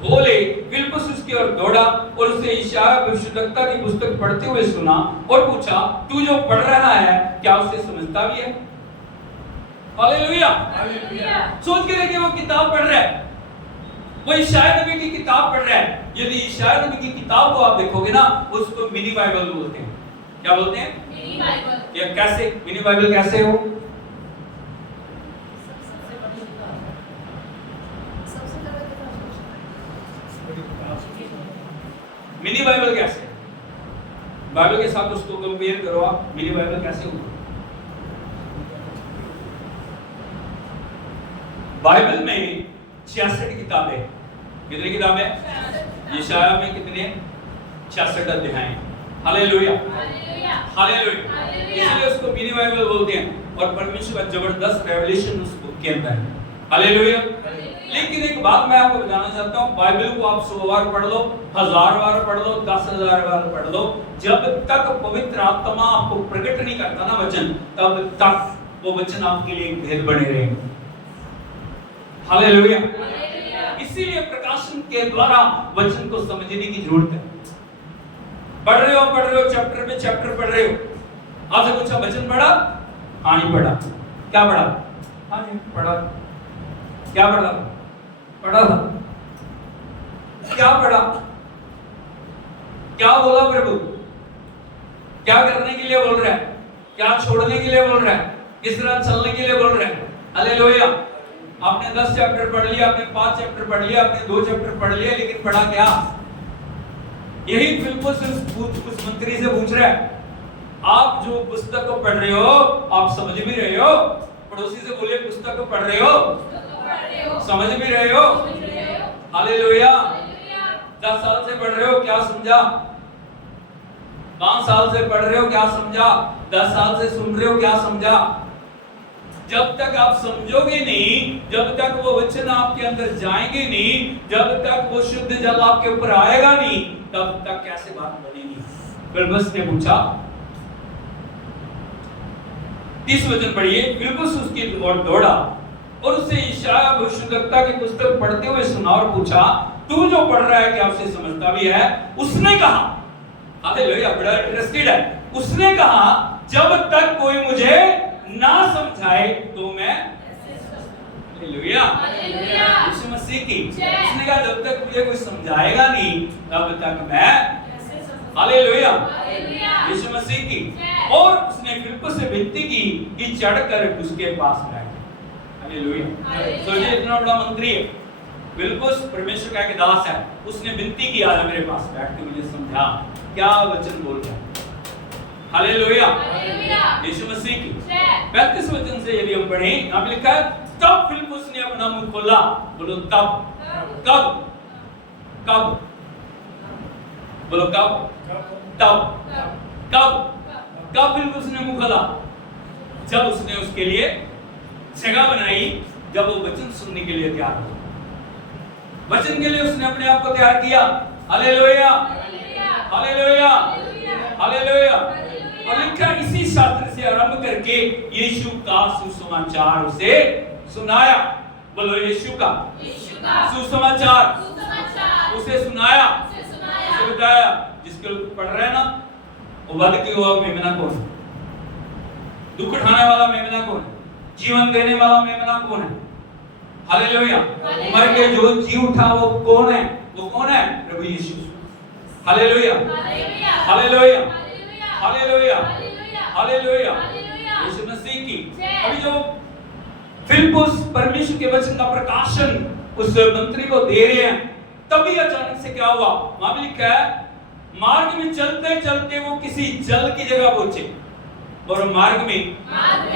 बोले। फिलिप्पुस उसकी ओर दौड़ा और उसे यशायाह भविष्यद्वक्ता की पुस्तक पढ़ते हुए सुना और पूछा, तू जो पढ़ रहा है क्या उसे समझता भी है? हालेलुया। सोच के देखिए, वो किताब पढ़ रहा है, वो यशायाह नबी की किताब पढ़ रहा है। यदि यशायाह नबी की किताब को आप देखोगे ना, उसको मिनी बाइबल बोलते हैं। क्या बोलते हैं? Mini Bible. या कैसे मिनी बाइबल कैसे हो? मिनी बाइबल कैसे? बाइबल के साथ उसको कंपेयर करो आप, मिनी बाइबल कैसे होगा? बाइबल में 66 किताबें। कितनी किताबें? यशायाह में कितने? 66 अध्याय। हालेलुया। हालेलुया। इसलिए उसको मिनी बाइबल बोलते हैं, और परमेश्वर का जबरदस्त रेवलेशन उस बुक के अंदर है। हालेलुया। लेकिन एक बात मैं आपको बताना चाहता हूँ, बाइबल को आप 100 बार पढ़ लो, 1000 बार पढ़ लो, 10,000 बार पढ़ लो, जब तक पवित्र आत्मा आपको प्रकट नहीं करता ना वचन, तब तक वो वचन आपके लिए भेद बने रहेंगे। हालेलुया। इसीलिए प्रकाशन के द्वारा वचन को समझने की जरूरत है। पढ़ रहे हो चैप्टर पे चैप्टर पढ़ रहे हो। आपसे पूछा, वचन पढ़ा? हाँ, नहीं पढ़ा। क्या पढ़ा? हाँ जी पढ़ा। क्या पढ़ा? पढ़ा था। क्या पढ़ा? क्या बोला प्रभु? क्या करने के लिए बोल रहा है? क्या छोड़ने के लिए बोल रहा है? किस तरह चलने के लिए बोल रहा है? हालेलुया। आपने 10 चैप्टर पढ़ लिया, आपने 5 चैप्टर पढ़ लिया, आपने 2 चैप्टर पढ़ लिया, लेकिन पढ़ा क्या? यही फिलिप्पुस उस मंत्री से पूछ रहा है, आप जो पुस्तक को पढ़ रहे हो आप समझ भी रहे हो? पड़ोसी से बोलिए, पुस्तक को पढ़ रहे हो? समझ भी रहे हो? हालेलुया। 10 साल से पढ़ रहे हो, क्या समझा? 5 साल से पढ़ रहे हो, क्या समझा? 10 साल से सुन रहे हो, क्या समझा? जब तक आप समझोगे नहीं, जब तक वो वचन आपके अंदर जाएंगे नहीं, जब तक वो शुद्ध जल आपके ऊपर आएगा नहीं, तब तक कैसे बात बनेगी? फिलिप्पुस ने पूछा, 30 वचन पढ़िए। फिलिप्पुस उसकी ओर दौड़ा और उससे यशायाह भविष्यद्वक्ता की पुस्तक पढ़ते हुए सुना और पूछा, तू जो पढ़ रहा है क्या उसे समझता भी है? उसने कहा, हालेलुया, बड़ा इंटरेस्टेड है। उसने कहा, जब तक कोई मुझे ना समझाए तो मैं, हालेलुया, यीशु मसीह की। उसने कहा, जब तक मुझे कोई समझाएगा नहीं तब तक मैं हालेलुया, हालेलुया। यीशु मसीह की। और उसने फिलिप्पुस से विनती की कि चढ़कर उसके पास बैठ। हालेलुया। हालेलुया। सोचिए इतना बड़ा मंत्री है, फिलिप्पुस परमेश्वर का एक दास है, उसने विनती की आजा मेरे पास बैठ के मुझे समझा क्या वचन बोल रहा है। Hallelujah, hallelujah. यीशु मसीह की। जय। 35 वचन से यदि हम पढ़ें, यहाँ पे लिखा है तब फिलिप्पुस ने अपना मुंह खोला। बोलो तब, कब, कब, बोलो कब, तब, कब, कब फिलिप्पुस ने मुंह खोला? जब उसने उसके लिए जगह बनाई, जब वो वचन सुनने के लिए तैयार हुआ, वचन के लिए उसने अपने आप को तैयार किया। Hallelujah, hallelujah, hallelujah. और लिखा इसी शास्त्र से आरंभ करके यीशु का सुसमाचार उसे सुनाया। बोलो यीशु का सुसमाचार उसे सुनाया, उसे बताया। जिसके ऊपर पढ़ रहे हैं ना, वो वध के हुआ मेमना कौन है? दुख उठाने वाला मेमना कौन है? जीवन देने वाला मेमना कौन है? हालेलुया। मर के जो जी उठा वो कौन है? वो कौन है? प्रभु यीशु। Hallelujah, hallelujah, hallelujah, hallelujah, Yeshu Masih की। अभी जो फिलिप्पुस परमेश्वर के वचन का प्रकाशन उस मंत्री को दे रहे हैं, तभी अचानक से क्या हुआ? वहां पे लिखा है मार्ग में चलते चलते वो किसी जल की जगह पहुंचे। और मार्ग में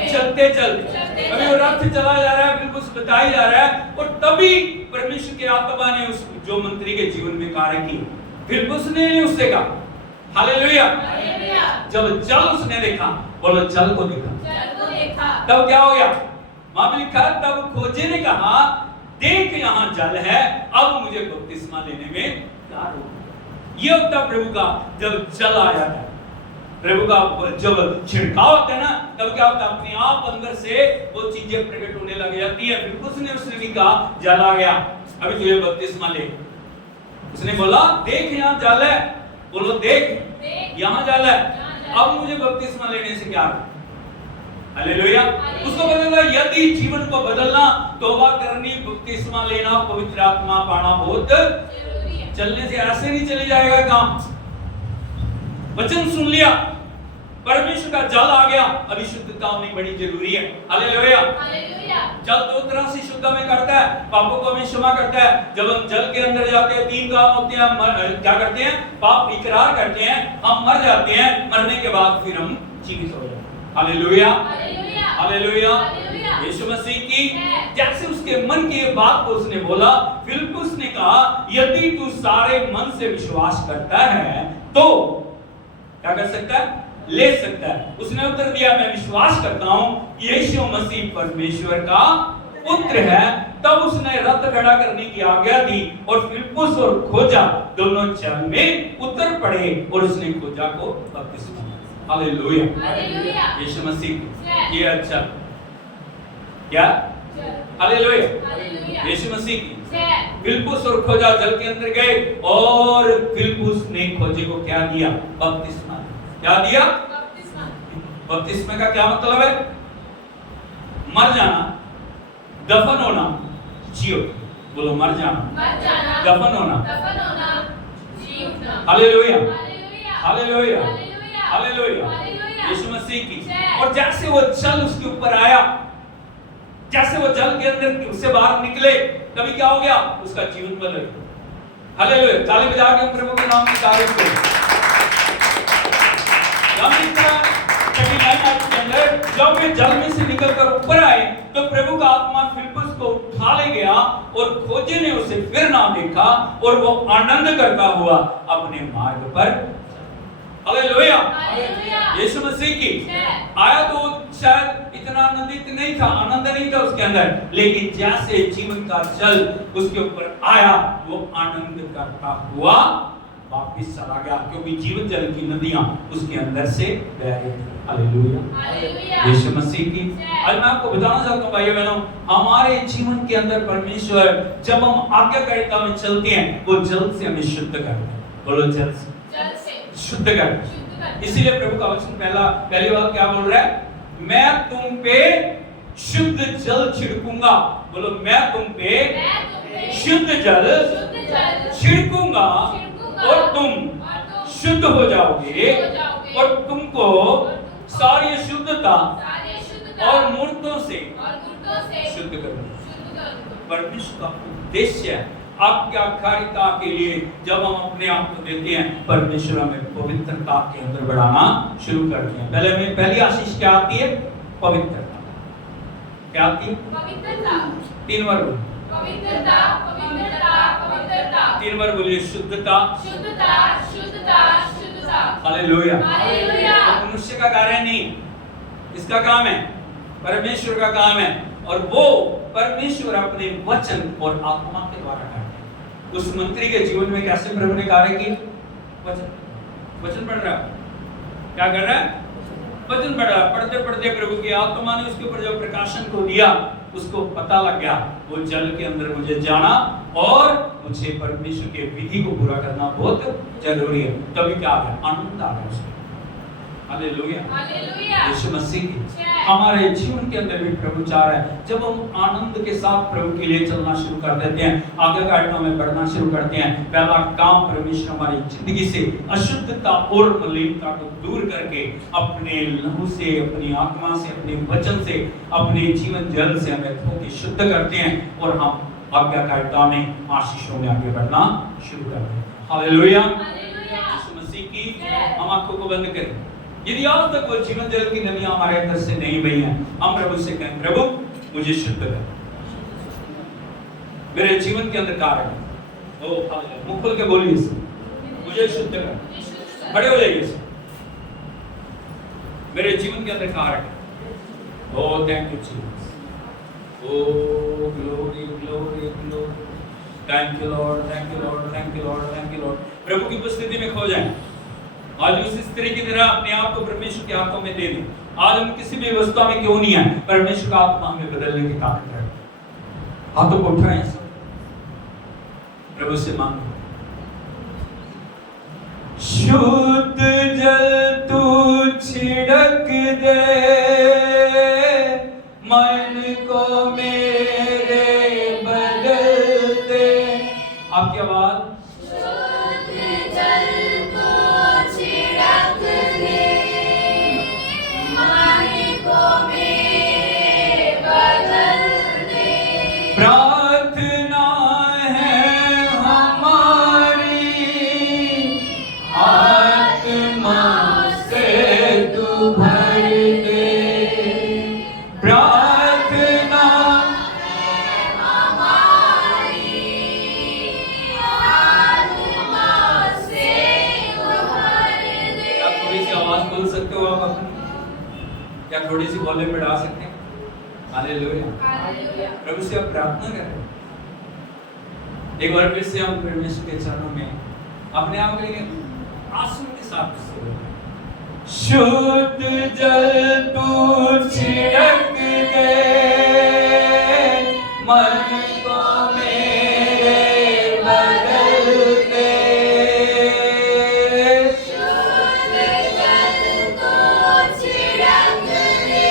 चलते चलते अभी वो रथ चला जा रहा है, फिलिप्पुस बताई जा रहा है, और तभी परमेश्वर के आत्मा ने उस जो मंत्री के जीवन में कार्य किए। फिलिप्पुस ने उससे कहा हालेलुया, जब जल उसने देखा, बोलो जल को देखा, तब क्या हो गया? वहां पे लिखा है तब खोजे ने कहा देख यहाँ जल है, अब मुझे बपतिस्मा लेने में क्या रोक? ये होता प्रभु का जब जल आ जाता है, प्रभु का जब छिड़काव होता है ना, तब क्या होता है? अपने आप अंदर से वो चीजें प्रकट होने लग जाती है। फिलिप्पुस ने उसने भी कहा जल आ गया, अभी तुझे बपतिस्मा ले। उसने बोला देख यहाँ जल है, बोलो देख यहाँ जल है, अब मुझे बपतिस्मा लेने से क्या? हालेलुया। उसको बदलना, यदि जीवन को बदलना, तौबा करनी, बपतिस्मा लेना, पवित्र आत्मा पाना बहुत जरूरी है। चलने से ऐसे नहीं चले जाएगा काम। वचन सुन लिया, परमेश्वर का जल आ गया, अभी शुद्धता होनी बड़ी जरूरी है। हालेलुया। जल दो तरह से शुद्ध में करता है, पापों को हमें क्षमा करता है। जब हम जल के अंदर जाते हैं, तीन काम होते हैं। हम क्या करते हैं? पाप इकरार करते हैं, हम मर जाते हैं, मरने के बाद फिर हम जीवित हो जाते हैं। हालेलुया, हालेलुया, यीशु मसीह की। जैसे उसके मन की बात को उसने बोला, फिलिप्पुस ने कहा यदि तू सारे मन से विश्वास करता है तो क्या कर सकता है? ले सकता है। उसने उत्तर दिया मैं विश्वास करता हूं यीशु मसीह परमेश्वर का पुत्र है। तब उसने रथ खड़ा करने की आज्ञा दी और फिलिप्पुस और खोजा दोनों जल में उतर पड़े और उसने खोजा को बपतिस्मा दिया। हालेलुया, यीशु मसीह ये अच्छा क्या? हालेलुया, यीशु मसीह की। फिलिप्पुस और खोजा जल के अंदर गए और फिलिप्पुस ने खोजे को क्या दिया? बपतिस्मा। क्या दिया? बपतिस्मा का क्या मतलब है? मर जाना, दफन होना, जियो। बोलो मर जाना, दफन होना, hallelujah, hallelujah, hallelujah, Yeshu Masih की। और जैसे वो जल उसके ऊपर आया, जैसे वो जल के अंदर उससे बाहर निकले, तभी क्या हो गया? उसका जीवन बदल गया। हालेलुया, ताली बजा के प्रभु के नाम की तारीफ करो। जब वे जल में से निकलकर ऊपर आए तो प्रभु का आत्मा फिलिप्पुस को उठा ले गया और खोजे ने उसे फिर ना देखा और वो आनंद करता हुआ अपने मार्ग पर। हालेलुया, यीशु मसीह की। आया तो शायद इतना आनंदित नहीं था, आनंद नहीं था उसके अंदर, लेकिन जैसे जीवन का जल उसके ऊपर आया वो आनंद करता हुआ वापस चला गया, क्योंकि जीवन जल की नदियां उसके अंदर से बह रही थी। हालेलुया, यीशु मसीह की। आज मैं आपको बताना चाहता हूं भाइयों बहनों, हमारे जीवन के अंदर परमेश्वर जब हम आज्ञाकारिता में चलते हैं वो जल से हमें शुद्ध करता है। बोलो जल से शुद्ध करता। इसीलिए प्रभु का वचन पहली बात क्या बोल रहा है? मैं तुम पे शुद्ध जल छिड़कूंगा। बोलो मैं तुम पे शुद्ध जल छिड़कूंगा और तुम शुद्ध हो जाओगे और तुमको सारी अशुद्धता और मूर्तों से शुद्ध करो। परमेश्वर का उद्देश्य आज्ञाकारिता के लिए जब हम अपने आप को देते हैं, परमेश्वर हमें पवित्रता के अंदर बढ़ाना शुरू करते हैं। पहली आशीष क्या आती है? पवित्रता। क्या आती है? पवित्रता। 3 बार बोलिए। पवित्रता, पवित्रता, पवित्रता। 3 बार बोलिए। शुद्धता, शुद्धता, शुद्धता, शुद्धता। हालेलुया। हालेलुया। तो मनुष्य का कार्य नहीं, इसका काम है, परमेश्वर का काम है। और वो परमेश्वर अपने वचन और आत्मा के द्वारा करते हैं। उस मंत्री के जीवन में कैसे प्रभु ने कार्य किया? वचन पढ़ रहा है। क्या कर रहा है? वचन पढ़ रहा है। पढ़ते पढ़ते प्रभु की आत्मा ने उसके ऊपर जब प्रकाशन को दिया, उसको पता लग गया वो जल के अंदर मुझे जाना और मुझे परमेश्वर के विधि को पूरा करना बहुत जरूरी है। तभी क्या आ गया? आनंद आ गया उसको। हालेलुया। हालेलुया। यीशु मसीह की हमारे जीवन के अंदर भी प्रभु चाह रहा है, जब हम आनंद के साथ प्रभु के लिए चलना शुरू कर देते हैं, आज्ञाकारिता में बढ़ना शुरू करते हैं, पहला काम परमेश्वर हमारी जिंदगी से अशुद्धता और मलिनता को दूर करके अपने लहू से, अपनी आत्मा से, अपने वचन से, अपने जीवन जल से हमें धो के शुद्ध करते हैं और हम आज्ञाकारिता में, आशीषों में आगे बढ़ना शुरू करते हैं। हालेलुया। यीशु मसीह की हम आंखों को बंद करें। यदि आज तक वो जीवन जल की नदियां हमारे अंदर से नहीं बही हैं, हम प्रभु से कहें, प्रभु मुझे शुद्ध कर, मेरे जीवन के अंदर कार्य कर। ओ हालेलुया। मुंह खोल के बोलिए, मुझे शुद्ध कर। खड़े हो जाइए। मेरे जीवन के अंदर कार्य कर। Oh thank you Jesus. Oh glory glory glory. Thank you Lord, thank you Lord, thank you Lord, thank you Lord. प्रभु की उपस्थिति में खो जाएं। आज उस स्त्री की तरह अपने आप को परमेश्वर के हाथों में दे दें। आज हम किसी भी अवस्था में क्यों नहीं है, परमेश्वर का आत्मा हमें बदलने की ताकत है। हाथों को उठाएं, प्रभु से मांगो। शुद्ध जल तू छिड़क दे, मन को मेरे बदल दे। आपकी आवाज। प्रार्थना है हमारी, आत्मा से तू भर दे। प्रार्थना है हमारी, आत्मा से तू भर दे। क्या थोड़ी सी आवाज बोल सकते हो आप अपनी? क्या थोड़ी सी वॉल्यूम बढ़ा सकते हैं? हालेलुया। हालेलुया। प्रभु से आप प्रार्थना करें। एक बार फिर से हम परमेश्वर के चरणों में अपने आप के लिए आंसू के साथ शुद्ध जल तू छिड़क दे, मन को मेरे बदल दे। शुद्ध जल तू छिड़क दे,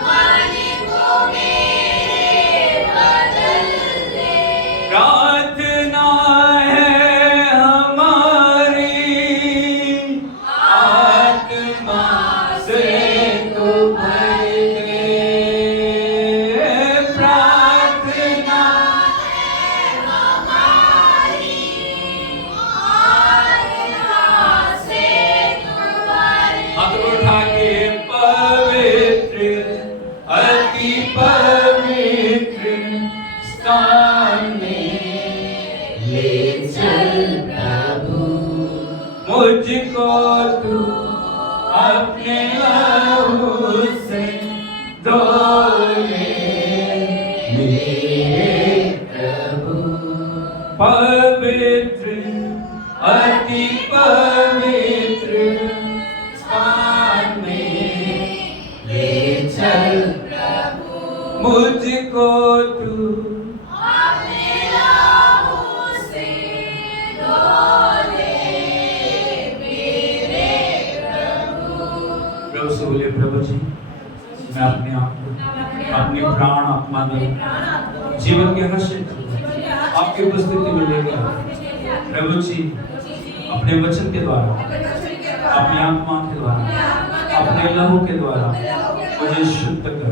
मन को मेरे बदल दे। प्रार्थना है हमारी, आत्मा से तू भर दे। प्रार्थना है हमारी, आत्मा से तू भर दे। हाथ उठा के पवित्र, अति पवित्र स्थान में ले चल प्रभु, मुझको तू अपने लहू से धो ले मेरे प्रभु। पवित्र, अति पवित्र स्थान में ले चल प्रभु, मुझको तू अपने लहू से धो ले मेरे प्रभु। प्रभु से बोले, प्रभु जी मैं अपने आप को, अपनी प्राण आत्मा में, जीवन के हर क्षेत्र में आपकी उपस्थिति में लेकर प्रभु जी अपने वचन के द्वारा, अपनी आत्मा के द्वारा, अपने लहू के द्वारा मुझे शुद्ध कर,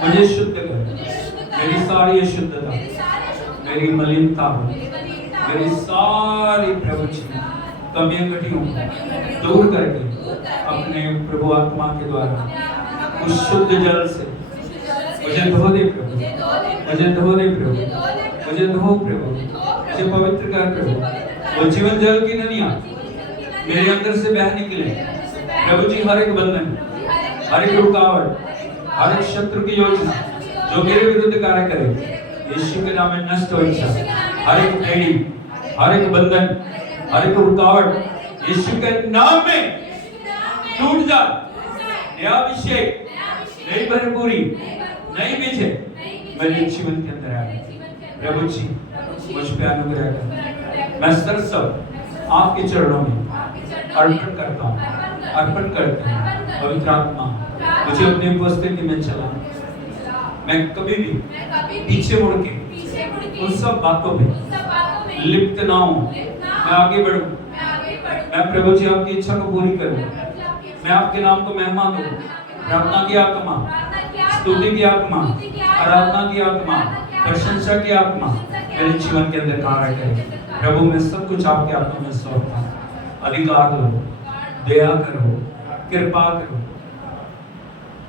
मुझे शुद्ध कर। मेरी सारी अशुद्धता, मेरी मलिनता हो, मेरी सारी प्रभु जी कमियां घटियों दूर करके अपने प्रभु आत्मा के द्वारा उस शुद्ध जल से मुझे धो दे प्रभु, मुझे धो दे प्रभु, मुझे धो प्रभु, मुझे पवित्र कर प्रभु। वो जीवन जल की नदियां मेरे अंदर से बह निकले प्रभु जी। हर एक बंधन, हर एक रुकावट, हर एक शत्रु की योजना जो मेरे विरुद्ध कार्य करे, यीशु के नाम में नष्ट हो जाए। हर एक बेड़ी, हर एक बंधन, हर एक रुकावट यीशु के नाम में टूट जा। नया अभिषेक, नई भरपूरी, नई विजय मेरे जीवन के अंदर आए प्रभु जी। मुझ पे अनुग्रह कर। मैं सरसव आपके चरणों में अर्पण करता हूँ, अर्पण करता हूँ। पवित्र आत्मा मुझे अपनी उपस्थिति में चला। मैं कभी भी पीछे मुड़ के उन सब बातों में लिप्त ना हूँ। मैं आगे बढ़ूं। मैं प्रभु जी आपकी इच्छा को पूरी करूं। मैं आपके नाम को महिमा दूं। प्रार्थना की आत्मा, स्तुति की आत्मा, आराधना की आत्मा, प्रशंसा की आत्मा मेरे जीवन के अंदर कार्य करे। प्रभु मैं सब कुछ आपके हाथों में सौंपता हूं। अधिकार लो, दया करो, कृपा करो।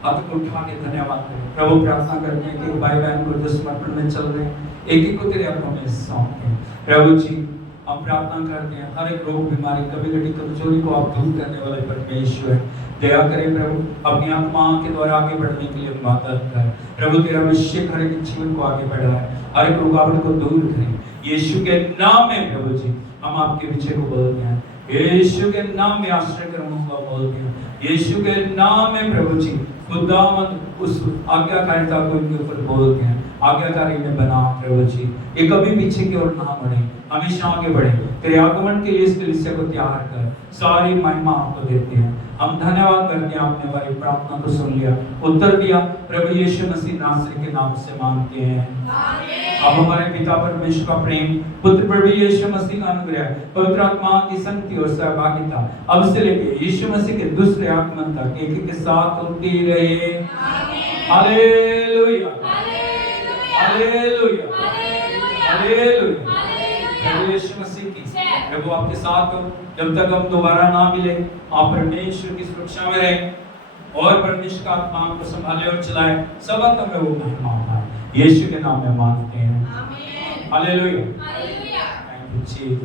हाथ को उठा के धन्यवाद करो। प्रभु प्रार्थना करते हैं कि भाई बहन को जो समर्पण में चल रहे हैं, एक एक को तेरे हाथों में सौंपते हैं। प्रभु जी हम प्रार्थना करते हैं हर एक रोग, बीमारी, कभी कभी कमजोरी को आप दूर करने वाले परमेश्वर दया करें प्रभु। अपनी आत्मा के द्वारा आगे बढ़ने के लिए मदद कर प्रभु। तेरा अभिषेक हर एक जीवन को आगे बढ़ाए, हर एक रुकावट को दूर करें यीशु के नाम में। प्रभु जी हम आपके विजय को बोलते हैं, यीशु के नाम में आश्रय कर्मों का बोलते हैं, यीशु के नाम में प्रभु जी खुदावंद उस आज्ञाकारिता को इनके ऊपर बोलते हैं। आज्ञाकारी में बना प्रभु जी, ये कभी पीछे की ओर ना बढ़े, हमेशा आगे बढ़े। तेरे आगमन के लिए इस कलीसिया को तैयार कर। सारी महिमा आपको देते हैं। हम धन्यवाद करते हैं, आपने हमारी प्रार्थना को सुन लिया, उत्तर दिया। प्रभु यीशु मसीह नासरी के नाम से मांगते हैं, अब हमारे पिता परमेश्वर का प्रेम, पुत्र प्रभु यीशु मसीह का अनुग्रह, पवित्र आत्मा की संगति और सहभागिता अब से लेकर यीशु मसीह के दूसरे आगमन तक एक एक के साथ होती रहे। Hallelujah, hallelujah, hallelujah. प्रभु यीशु मसीह की प्रभु आपके साथ हो जब तक हम दोबारा ना मिले। आप परमेश्वर की सुरक्षा में रहे और परमेश्वर का आत्मा आपको संभाले और चलाए। सब अंत में वो महिमा पाए। यीशु के नाम में मांगते हैं, आमीन। Hallelujah, hallelujah. Thank you ji.